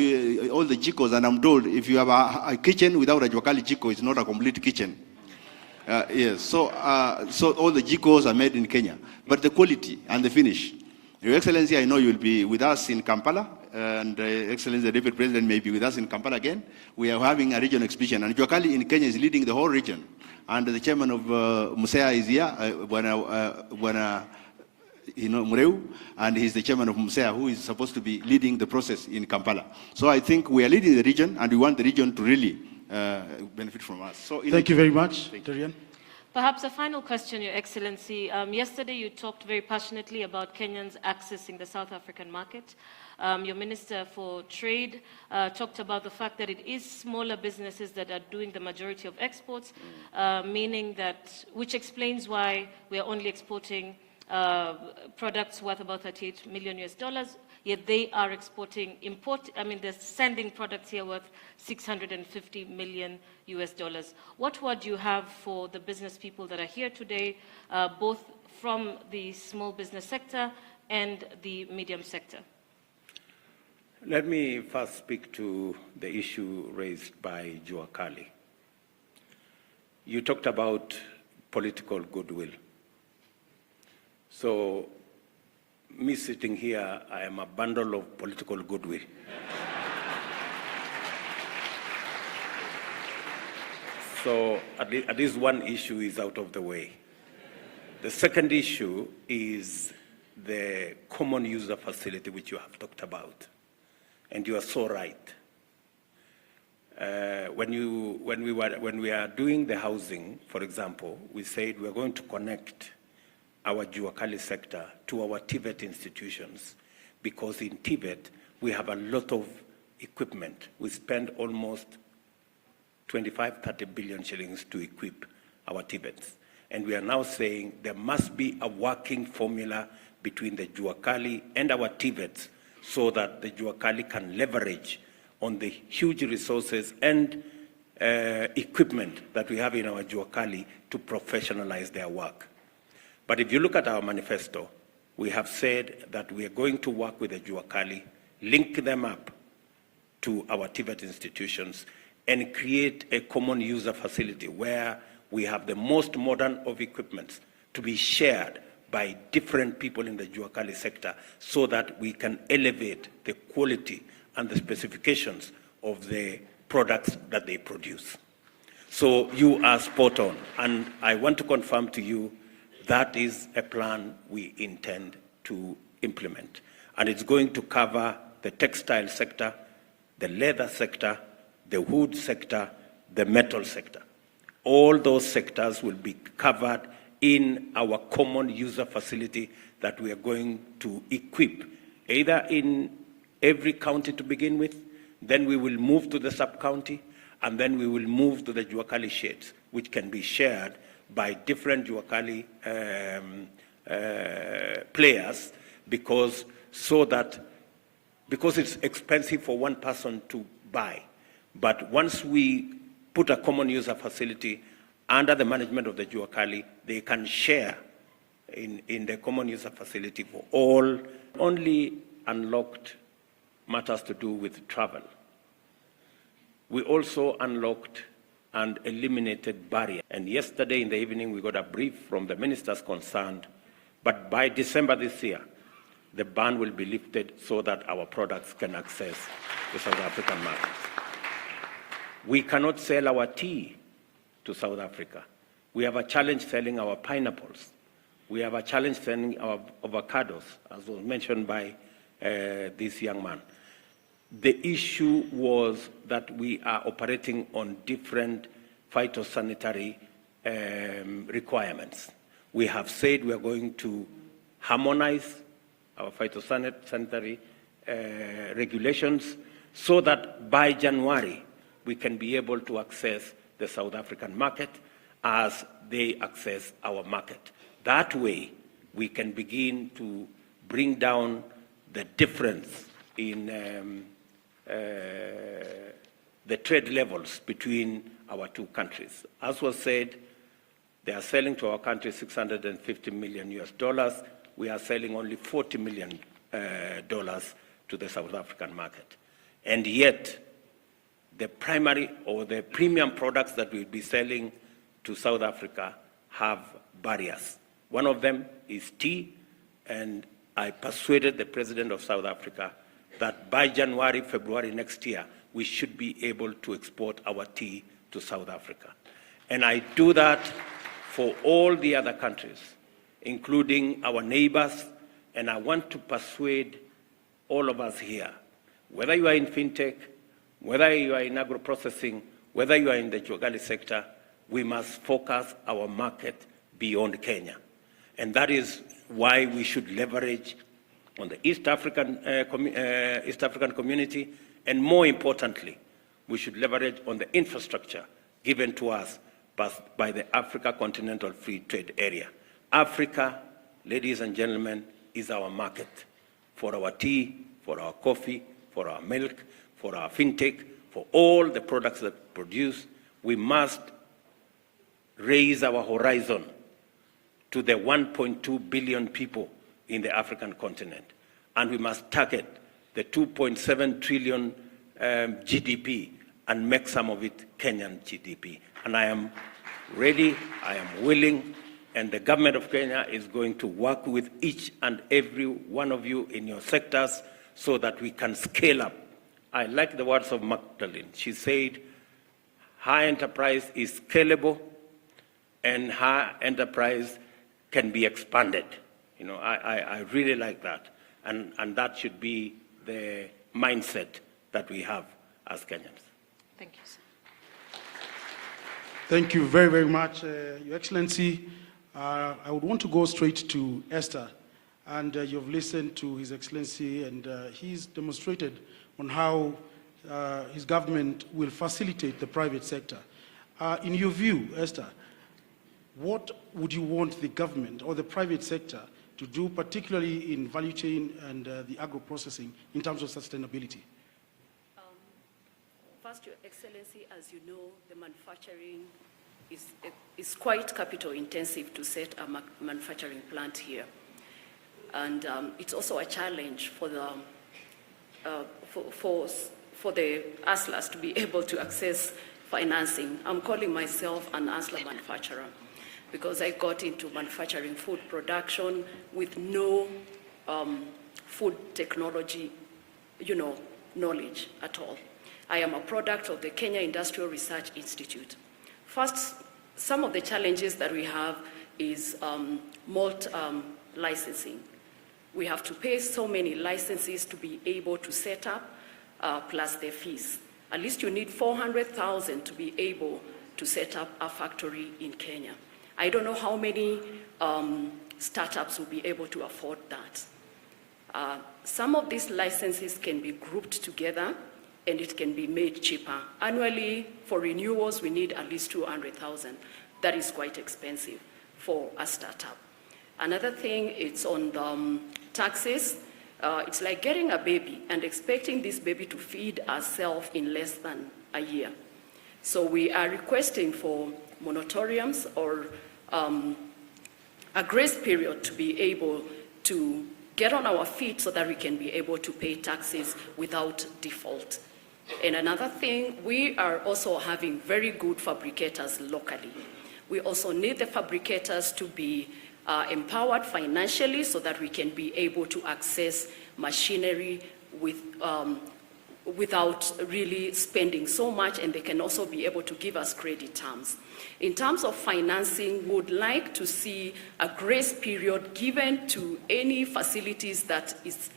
all the jikos, and I'm told if you have a kitchen without a Jua Kali jiko, it's not a complete kitchen. Yes, so all the jikos are made in Kenya. But the quality and the finish. Your Excellency, I know you'll be with us in Kampala, and Excellency, the Deputy President may be with us in Kampala again. We are having a regional exhibition, and Jua Kali in Kenya is leading the whole region. And the chairman of Musea is here, Mureu, and he's the chairman of Musea, who is supposed to be leading the process in Kampala. So I think we are leading the region, and we want the region to really benefit from us. So thank you very much, Darian. Perhaps a final question, Your Excellency. Yesterday you talked very passionately about Kenyans accessing the South African market. Your Minister for Trade talked about the fact that it is smaller businesses that are doing the majority of exports, meaning that, which explains why we are only exporting products worth about $38 million, yet they are exporting they're sending products here worth $650 million. What word do you have for the business people that are here today, both from the small business sector and the medium sector? Let me first speak to the issue raised by Jua Kali. You talked about political goodwill. So, me sitting here, I am a bundle of political goodwill. So, at least one issue is out of the way. The second issue is the common user facility, which you have talked about. And you are so right. When we are doing the housing, for example, we said we are going to connect our Jua Kali sector to our TVET institutions, because in TVET we have a lot of equipment. We spend almost 25-30 billion shillings to equip our TVETs. And we are now saying there must be a working formula between the Jua Kali and our TVETs, so that the Jua Kali can leverage on the huge resources and equipment that we have in our Jua Kali to professionalize their work. But if you look at our manifesto, we have said that we are going to work with the Jua Kali, link them up to our TVET institutions, and create a common user facility where we have the most modern of equipment to be shared by different people in the Jua Kali sector, so that we can elevate the quality and the specifications of the products that they produce. So you are spot on, and I want to confirm to you that is a plan we intend to implement. And it's going to cover the textile sector, the leather sector, the wood sector, the metal sector. All those sectors will be covered in our common user facility that we are going to equip, either in every county to begin with, then we will move to the sub-county, and then we will move to the Jua Kali sheds, which can be shared by different Jua Kali players, because it's expensive for one person to buy. But once we put a common user facility under the management of the Jua Kali, they can share in the common user facility for all. Only unlocked matters to do with travel. We also unlocked and eliminated barriers. And yesterday in the evening, we got a brief from the ministers concerned, but by December this year, the ban will be lifted so that our products can access the South African market. We cannot sell our tea to South Africa. We have a challenge selling our pineapples. We have a challenge selling our avocados, as was mentioned by this young man. The issue was that we are operating on different phytosanitary requirements. We have said we are going to harmonize our phytosanitary regulations so that by January we can be able to access the South African market as they access our market. That way we can begin to bring down the difference in the trade levels between our two countries. As was said, they are selling to our country $650 million US. We are selling only $40 million to the South African market. And yet, the primary or the premium products that we'll be selling to South Africa have barriers. One of them is tea, and I persuaded the President of South Africa that by January, February next year, we should be able to export our tea to South Africa. And I do that for all the other countries, including our neighbors, and I want to persuade all of us here, whether you are in fintech, whether you are in agro-processing, whether you are in the Jogali sector, we must focus our market beyond Kenya. And that is why we should leverage on the East African community, and more importantly, we should leverage on the infrastructure given to us by the Africa Continental Free Trade Area. Africa, ladies and gentlemen, is our market for our tea, for our coffee, for our milk, for our fintech, for all the products that we produce. We must raise our horizon to the 1.2 billion people in the African continent. And we must target the 2.7 trillion GDP and make some of it Kenyan GDP. And I am ready, I am willing, and the government of Kenya is going to work with each and every one of you in your sectors so that we can scale up. I like the words of Magdalene. She said, her enterprise is scalable and her enterprise can be expanded. You know, I really like that. And that should be the mindset that we have as Kenyans. Thank you, sir. Thank you very, very much, Your Excellency. I would want to go straight to Esther. And you've listened to His Excellency, and he's demonstrated on how his government will facilitate the private sector. In your view, Esther, what would you want the government or the private sector to do, particularly in value chain and the agro-processing, in terms of sustainability? First, Your Excellency, as you know, the manufacturing is quite capital intensive to set a manufacturing plant here. And it's also a challenge for the hustlers to be able to access financing. I'm calling myself an hustler manufacturer because I got into manufacturing food production with no food technology, knowledge at all. I am a product of the Kenya Industrial Research Institute. First, some of the challenges that we have is malt licensing. We have to pay so many licenses to be able to set up, plus their fees. At least you need 400,000 to be able to set up a factory in Kenya. I don't know how many startups will be able to afford that. Some of these licenses can be grouped together and it can be made cheaper. Annually, for renewals, we need at least 200,000. That is quite expensive for a startup. Another thing, it's on the taxes. It's like getting a baby and expecting this baby to feed herself in less than a year. So we are requesting for moratoriums or a grace period to be able to get on our feet so that we can be able to pay taxes without default. And another thing, we are also having very good fabricators locally. We also need the fabricators to be empowered financially so that we can be able to access machinery without really spending so much, and they can also be able to give us credit terms. In terms of financing, we would like to see a grace period given to any facilities that is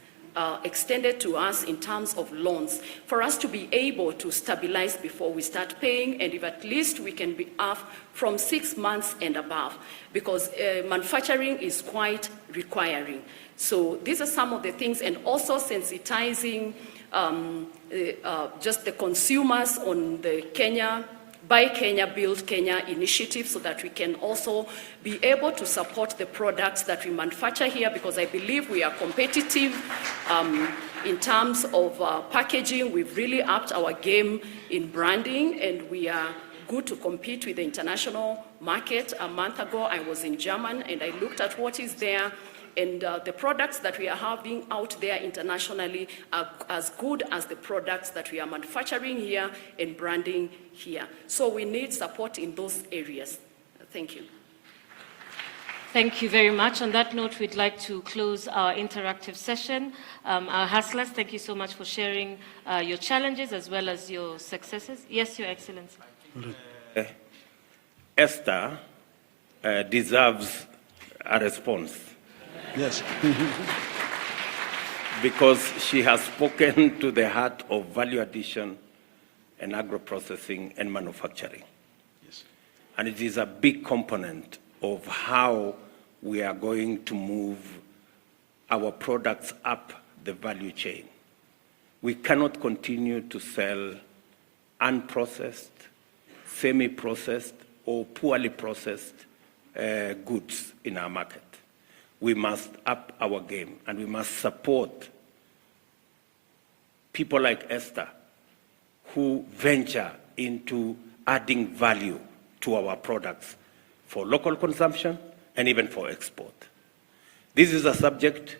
extended to us in terms of loans for us to be able to stabilize before we start paying, and if at least we can be off from 6 months and above, because manufacturing is quite requiring. So these are some of the things, and also sensitizing just the consumers on the Kenya Buy Kenya, Build Kenya initiative so that we can also be able to support the products that we manufacture here, because I believe we are competitive in terms of packaging. We've really upped our game in branding, and we are good to compete with the international market. A month ago, I was in Germany and I looked at what is there, and the products that we are having out there internationally are as good as the products that we are manufacturing here and branding here. So we need support in those areas. Thank you. Thank you very much. On that note, we'd like to close our interactive session. Our hustlers, thank you so much for sharing your challenges as well as your successes. Yes, Your Excellency. Esther deserves a response. Yes. Because she has spoken to the heart of value addition and agro-processing and manufacturing. Yes. And it is a big component of how we are going to move our products up the value chain. We cannot continue to sell unprocessed, semi-processed, or poorly processed goods in our market. We must up our game, and we must support people like Esther who venture into adding value to our products for local consumption and even for export. This is a subject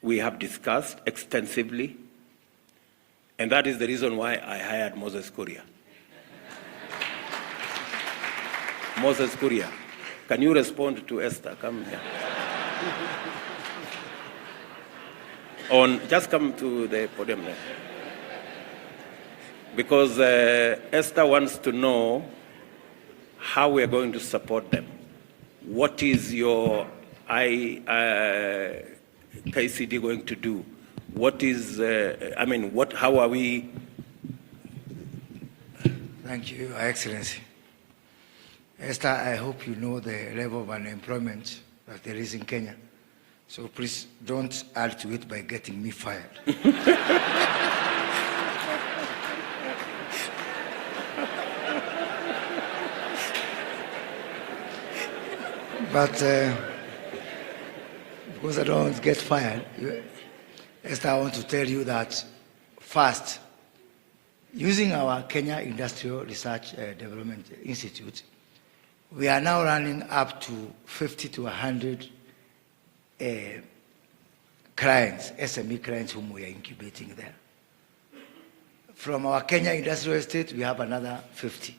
we have discussed extensively, and that is the reason why I hired Moses Kuria. Moses Kuria, can you respond to Esther? Come here. Just come to the podium there. Because Esther wants to know how we are going to support them. What is your KCD going to do? What is, how are we? Thank you, Your Excellency. Esther, I hope you know the level of unemployment that there is in Kenya. So please don't add to it by getting me fired. But because I don't want to get fired, Esther, I want to tell you that first, using our Kenya Industrial Research Development Institute, we are now running up to 50 to 100 clients, SME clients whom we are incubating there. From our Kenya Industrial Estate, we have another 50.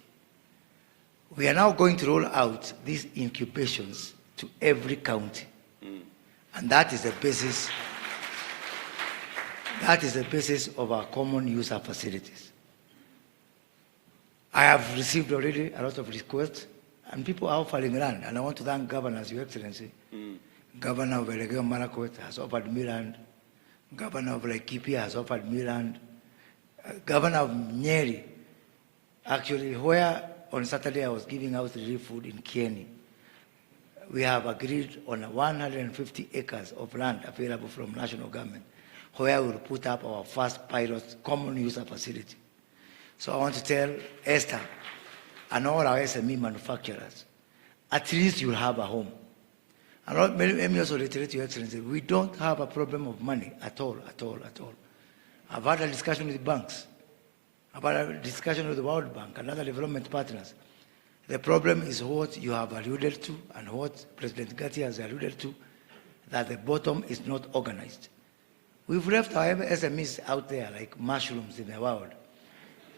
We are now going to roll out these incubations to every county. And that is the basis. That is the basis of our common user facilities. I have received already a lot of requests, and people are offering land. And I want to thank governors, Your Excellency. Governor of Elgeyo Marakwet has offered me land. Governor of Laikipia has offered me land. Governor of Nyeri, actually, where on Saturday I was giving out relief food in Kieni, we have agreed on 150 acres of land available from national government, where we'll put up our first pilot common user facility. So I want to tell Esther and all our SME manufacturers, at least you'll have a home. And let me also reiterate to Your Excellency, we don't have a problem of money at all, at all, at all. I've had a discussion with banks. I've had a discussion with the World Bank and other development partners. The problem is what you have alluded to and what President Gatti has alluded to, that the bottom is not organized. We've left our SMEs out there like mushrooms in the world.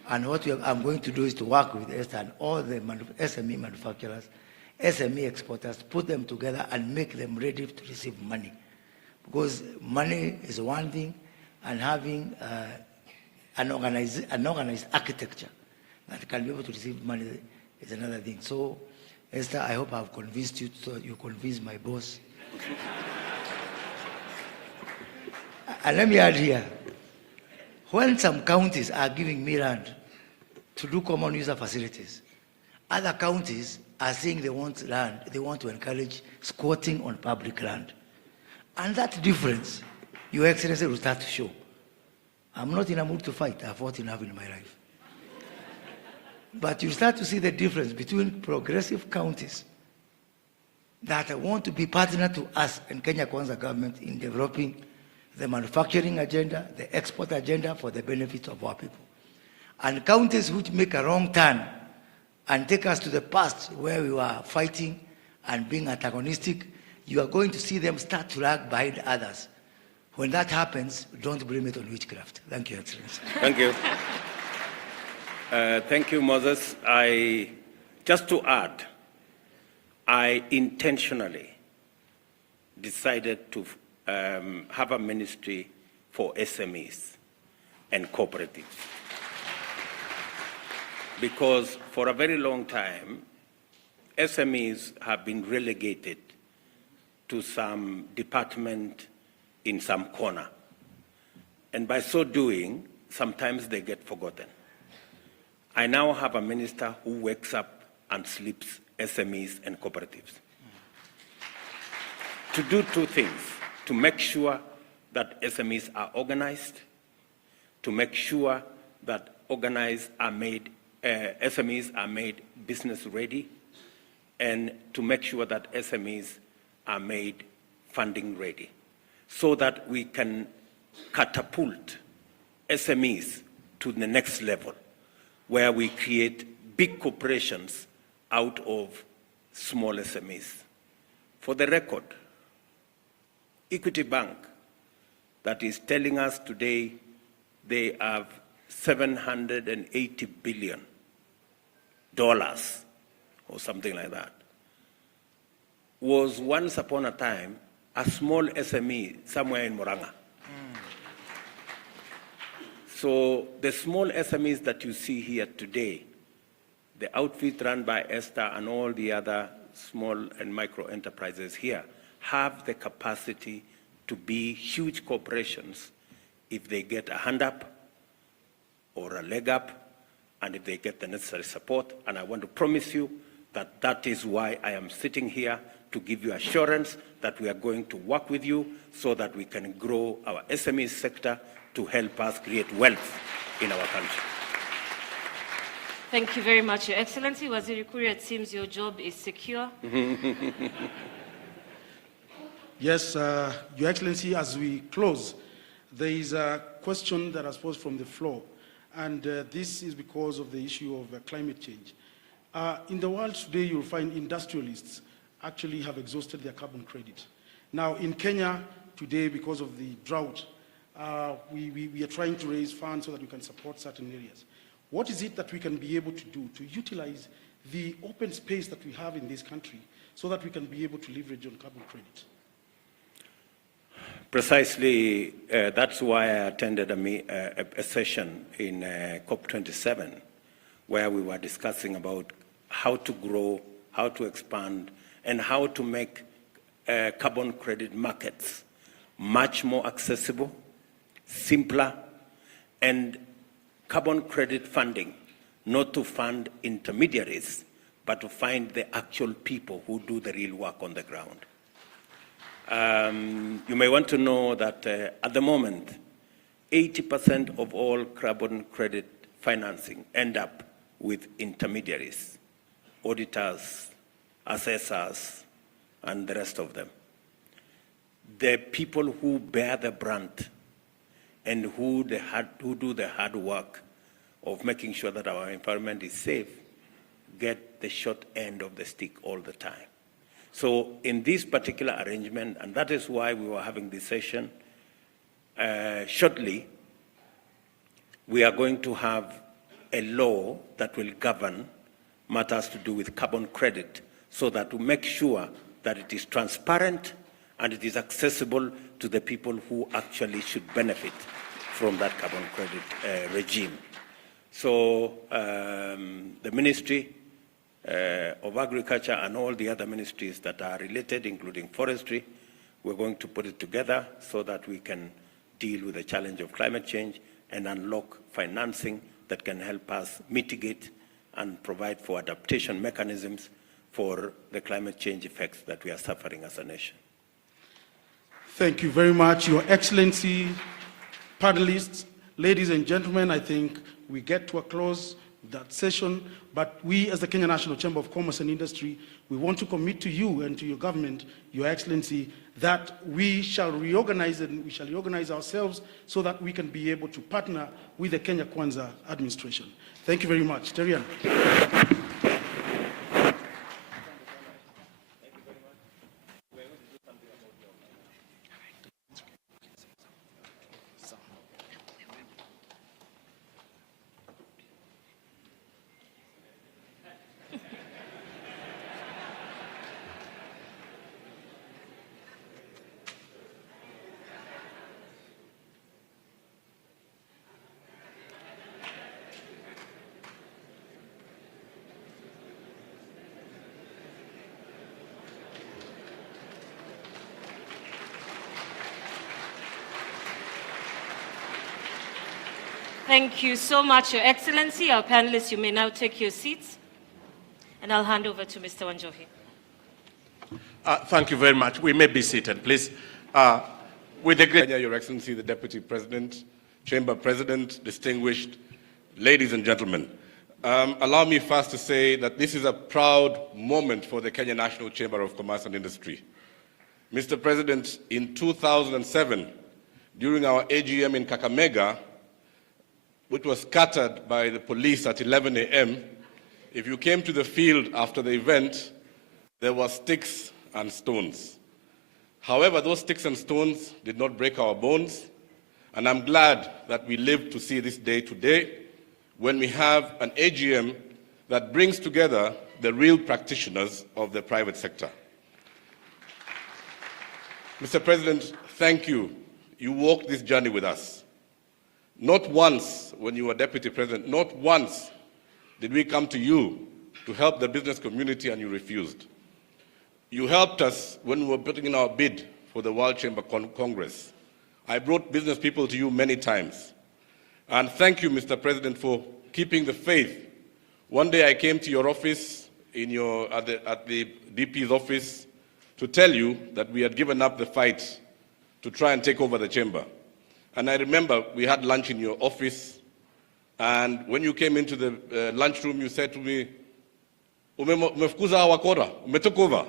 And what I'm going to do is to work with Esther and all the SME manufacturers, SME exporters, put them together and make them ready to receive money. Because money is one thing, and having an organized architecture that can be able to receive money is another thing. So, Esther, I hope I've convinced you, so you convince my boss. And let me add here, when some counties are giving me land to do common user facilities, other counties are saying they want land, they want to encourage squatting on public land. And that difference, Your Excellency, will start to show. I'm not in a mood to fight. I've fought enough in my life. But you start to see the difference between progressive counties that want to be partner to us and Kenya Kwanza government in developing the manufacturing agenda, the export agenda for the benefit of our people. And counties which make a wrong turn and take us to the past where we were fighting and being antagonistic, you are going to see them start to lag behind others. When that happens, don't blame it on witchcraft. Thank you, Excellency. Thank you. Thank you, Moses. Just to add, I intentionally decided to have a ministry for SMEs and cooperatives. Because for a very long time, SMEs have been relegated to some department in some corner. And by so doing, sometimes they get forgotten. I now have a minister who wakes up and sleeps SMEs and cooperatives. To do two things: to make sure that SMEs are organized, to make sure that SMEs are made business ready, and to make sure that SMEs are made funding ready, so that we can catapult SMEs to the next level, where we create big corporations out of small SMEs. For the record, Equity Bank, that is telling us today they have $780 billion or something like that, was once upon a time a small SME somewhere in Murang'a. So the small SMEs that you see here today, the outfit run by Esther and all the other small and micro enterprises here, have the capacity to be huge corporations if they get a hand up or a leg up, and if they get the necessary support. And I want to promise you that that is why I am sitting here, to give you assurance that we are going to work with you so that we can grow our SME sector to help us create wealth in our country. Thank you very much, Your Excellency. Waziri Kuria, it seems your job is secure. Yes, Your Excellency, as we close, there is a question that was posed from the floor, and this is because of the issue of climate change. In the world today, you'll find industrialists actually have exhausted their carbon credit. Now, in Kenya today, because of the drought, we are trying to raise funds so that we can support certain areas. What is it that we can be able to do to utilize the open space that we have in this country so that we can be able to leverage on carbon credit? Precisely, that's why I attended a session in COP27, where we were discussing about how to grow, how to expand, and how to make carbon credit markets much more accessible, simpler, and carbon credit funding, not to fund intermediaries, but to find the actual people who do the real work on the ground. You may want to know that at the moment, 80% of all carbon credit financing end up with intermediaries, auditors, assessors, and the rest of them. The people who bear the brunt and who do the hard work of making sure that our environment is safe get the short end of the stick all the time. So in this particular arrangement, and that is why we were having this session, shortly, we are going to have a law that will govern matters to do with carbon credit, so that to make sure that it is transparent and it is accessible to the people who actually should benefit from that carbon credit regime. So the Ministry of Agriculture and all the other ministries that are related, including forestry, we're going to put it together so that we can deal with the challenge of climate change and unlock financing that can help us mitigate and provide for adaptation mechanisms for the climate change effects that we are suffering as a nation. Thank you very much, Your Excellency, panelists, ladies and gentlemen. I think we get to a close that session. But we, as the Kenya National Chamber of Commerce and Industry, we want to commit to you and to your government, Your Excellency, that we shall reorganize and we shall reorganize ourselves so that we can be able to partner with the Kenya Kwanza administration. Thank you very much. Terian. Thank you so much, Your Excellency. Our panelists, you may now take your seats. And I'll hand over to Mr. Wanjohi. Thank you very much. We may be seated, please. With the great Your Excellency, the Deputy President, Chamber President, distinguished ladies and gentlemen, allow me first to say that this is a proud moment for the Kenya National Chamber of Commerce and Industry. Mr. President, in 2007, during our AGM in Kakamega, which was scattered by the police at 11 a.m., if you came to the field after the event, there were sticks and stones. However, those sticks and stones did not break our bones, and I'm glad that we lived to see this day today, when we have an AGM that brings together the real practitioners of the private sector. Mr. President, thank you. You walked this journey with us. Not once, when you were Deputy President, not once did we come to you to help the business community and you refused. You helped us when we were putting in our bid for the World Chamber Congress. I brought business people to you many times. And thank you, Mr. President, for keeping the faith. One day I came to your office, at the DP's office, to tell you that we had given up the fight to try and take over the chamber. And I remember we had lunch in your office, and when you came into the lunchroom, you said to me, "Umefukuza wakora, umetook over."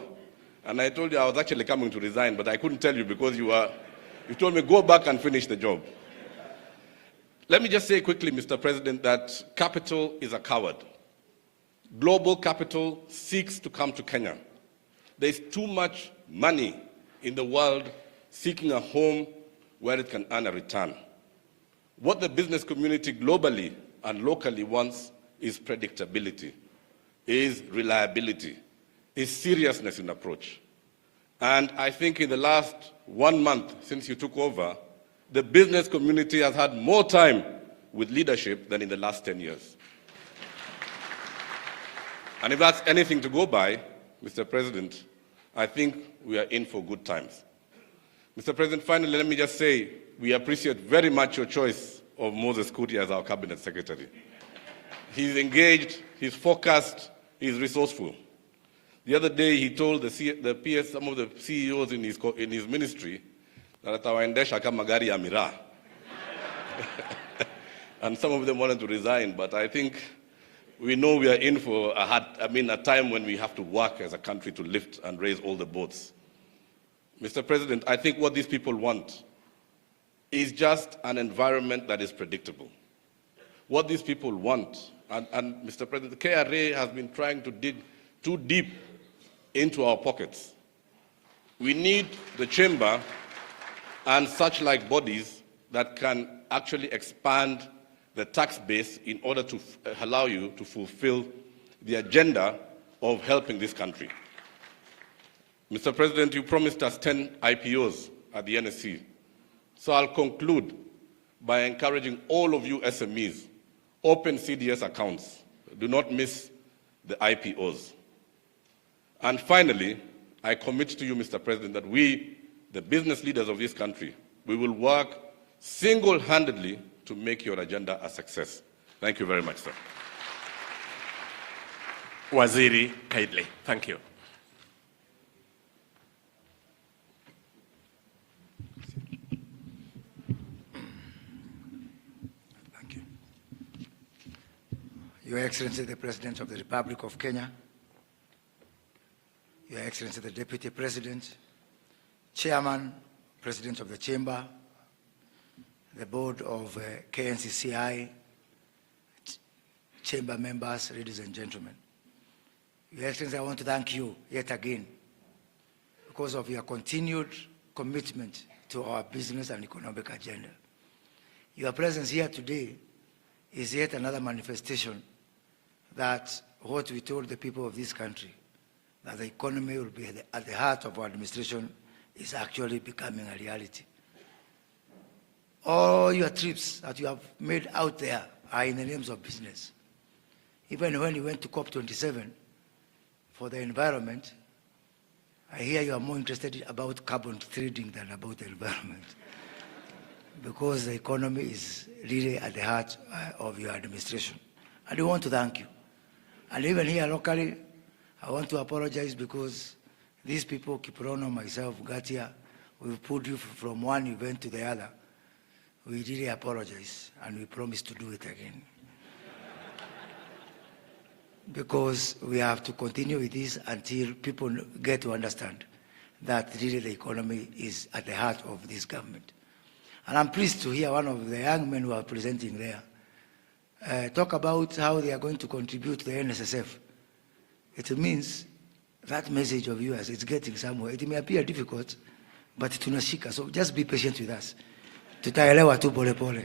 And I told you I was actually coming to resign, but I couldn't tell you because you told me, go back and finish the job. Let me just say quickly, Mr. President, that capital is a coward. Global capital seeks to come to Kenya. There's too much money in the world seeking a home where it can earn a return. What the business community globally and locally wants is predictability, is reliability, is seriousness in approach. And I think in the last 1 month since you took over, the business community has had more time with leadership than in the last 10 years. And if that's anything to go by, Mr. President, I think we are in for good times. Mr. President, finally, let me just say, we appreciate very much your choice of Moses Kuti as our cabinet secretary. He's engaged, he's focused, he's resourceful. The other day, he told the PS, some of the CEOs in his ministry, that atawaendesha kama gari ya miraa. And some of them wanted to resign, but I think we know we are in for a time when we have to work as a country to lift and raise all the boats. Mr. President, I think what these people want is just an environment that is predictable. What these people want, and Mr. President, the KRA has been trying to dig too deep into our pockets. We need the chamber and such like bodies that can actually expand the tax base in order to allow you to fulfill the agenda of helping this country. Mr. President, you promised us 10 IPOs at the NSC. So I'll conclude by encouraging all of you SMEs, open CDS accounts. Do not miss the IPOs. And finally, I commit to you, Mr. President, that we, the business leaders of this country, we will work single-handedly to make your agenda a success. Thank you very much, sir. Waziri Kaidle, thank you. Your Excellency, the President of the Republic of Kenya, Your Excellency, the Deputy President, Chairman, President of the Chamber, the Board of KNCCI, Chamber members, ladies and gentlemen. Your Excellency, I want to thank you yet again because of your continued commitment to our business and economic agenda. Your presence here today is yet another manifestation that what we told the people of this country, that the economy will be at the heart of our administration, is actually becoming a reality. All your trips that you have made out there are in the names of business. Even when you went to COP27 for the environment, I hear you are more interested about carbon trading than about the environment, because the economy is really at the heart of your administration. And we want to thank you. And even here locally, I want to apologize because these people, Kiprono, myself, Gatia, we've put you from one event to the other. We really apologize, and we promise to do it again. Because we have to continue with this until people get to understand that really the economy is at the heart of this government. And I'm pleased to hear one of the young men who are presenting there talk about how they are going to contribute to the NSSF. It means that message of yours is getting somewhere. It may appear difficult, but tunashika. So just be patient with us. Tutaelewa tu pole pole.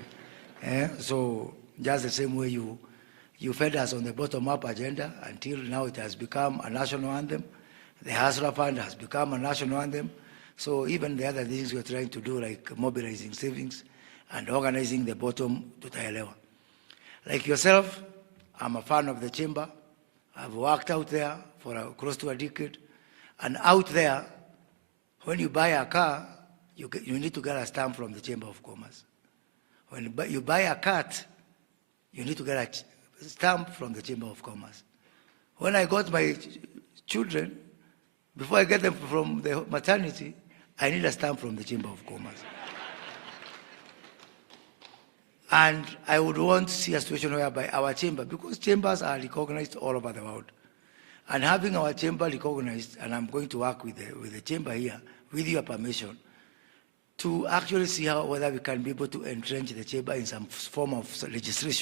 So just the same way you fed us on the bottom-up agenda until now it has become a national anthem. The Hustler Fund has become a national anthem. So even the other things we're trying to do, like mobilizing savings and organizing the bottom, tutaelewa. Like yourself, I'm a fan of the chamber. I've worked out there for close to a decade. And out there, when you buy a car, you need to get a stamp from the Chamber of Commerce. When you buy a cat, you need to get a stamp from the Chamber of Commerce. When I got my children, before I get them from the maternity, I need a stamp from the Chamber of Commerce. And I would want to see a situation whereby our chamber, because chambers are recognized all over the world, and having our chamber recognized, and I'm going to work with the chamber here, with your permission, to actually see whether we can be able to entrench the chamber in some form of legislation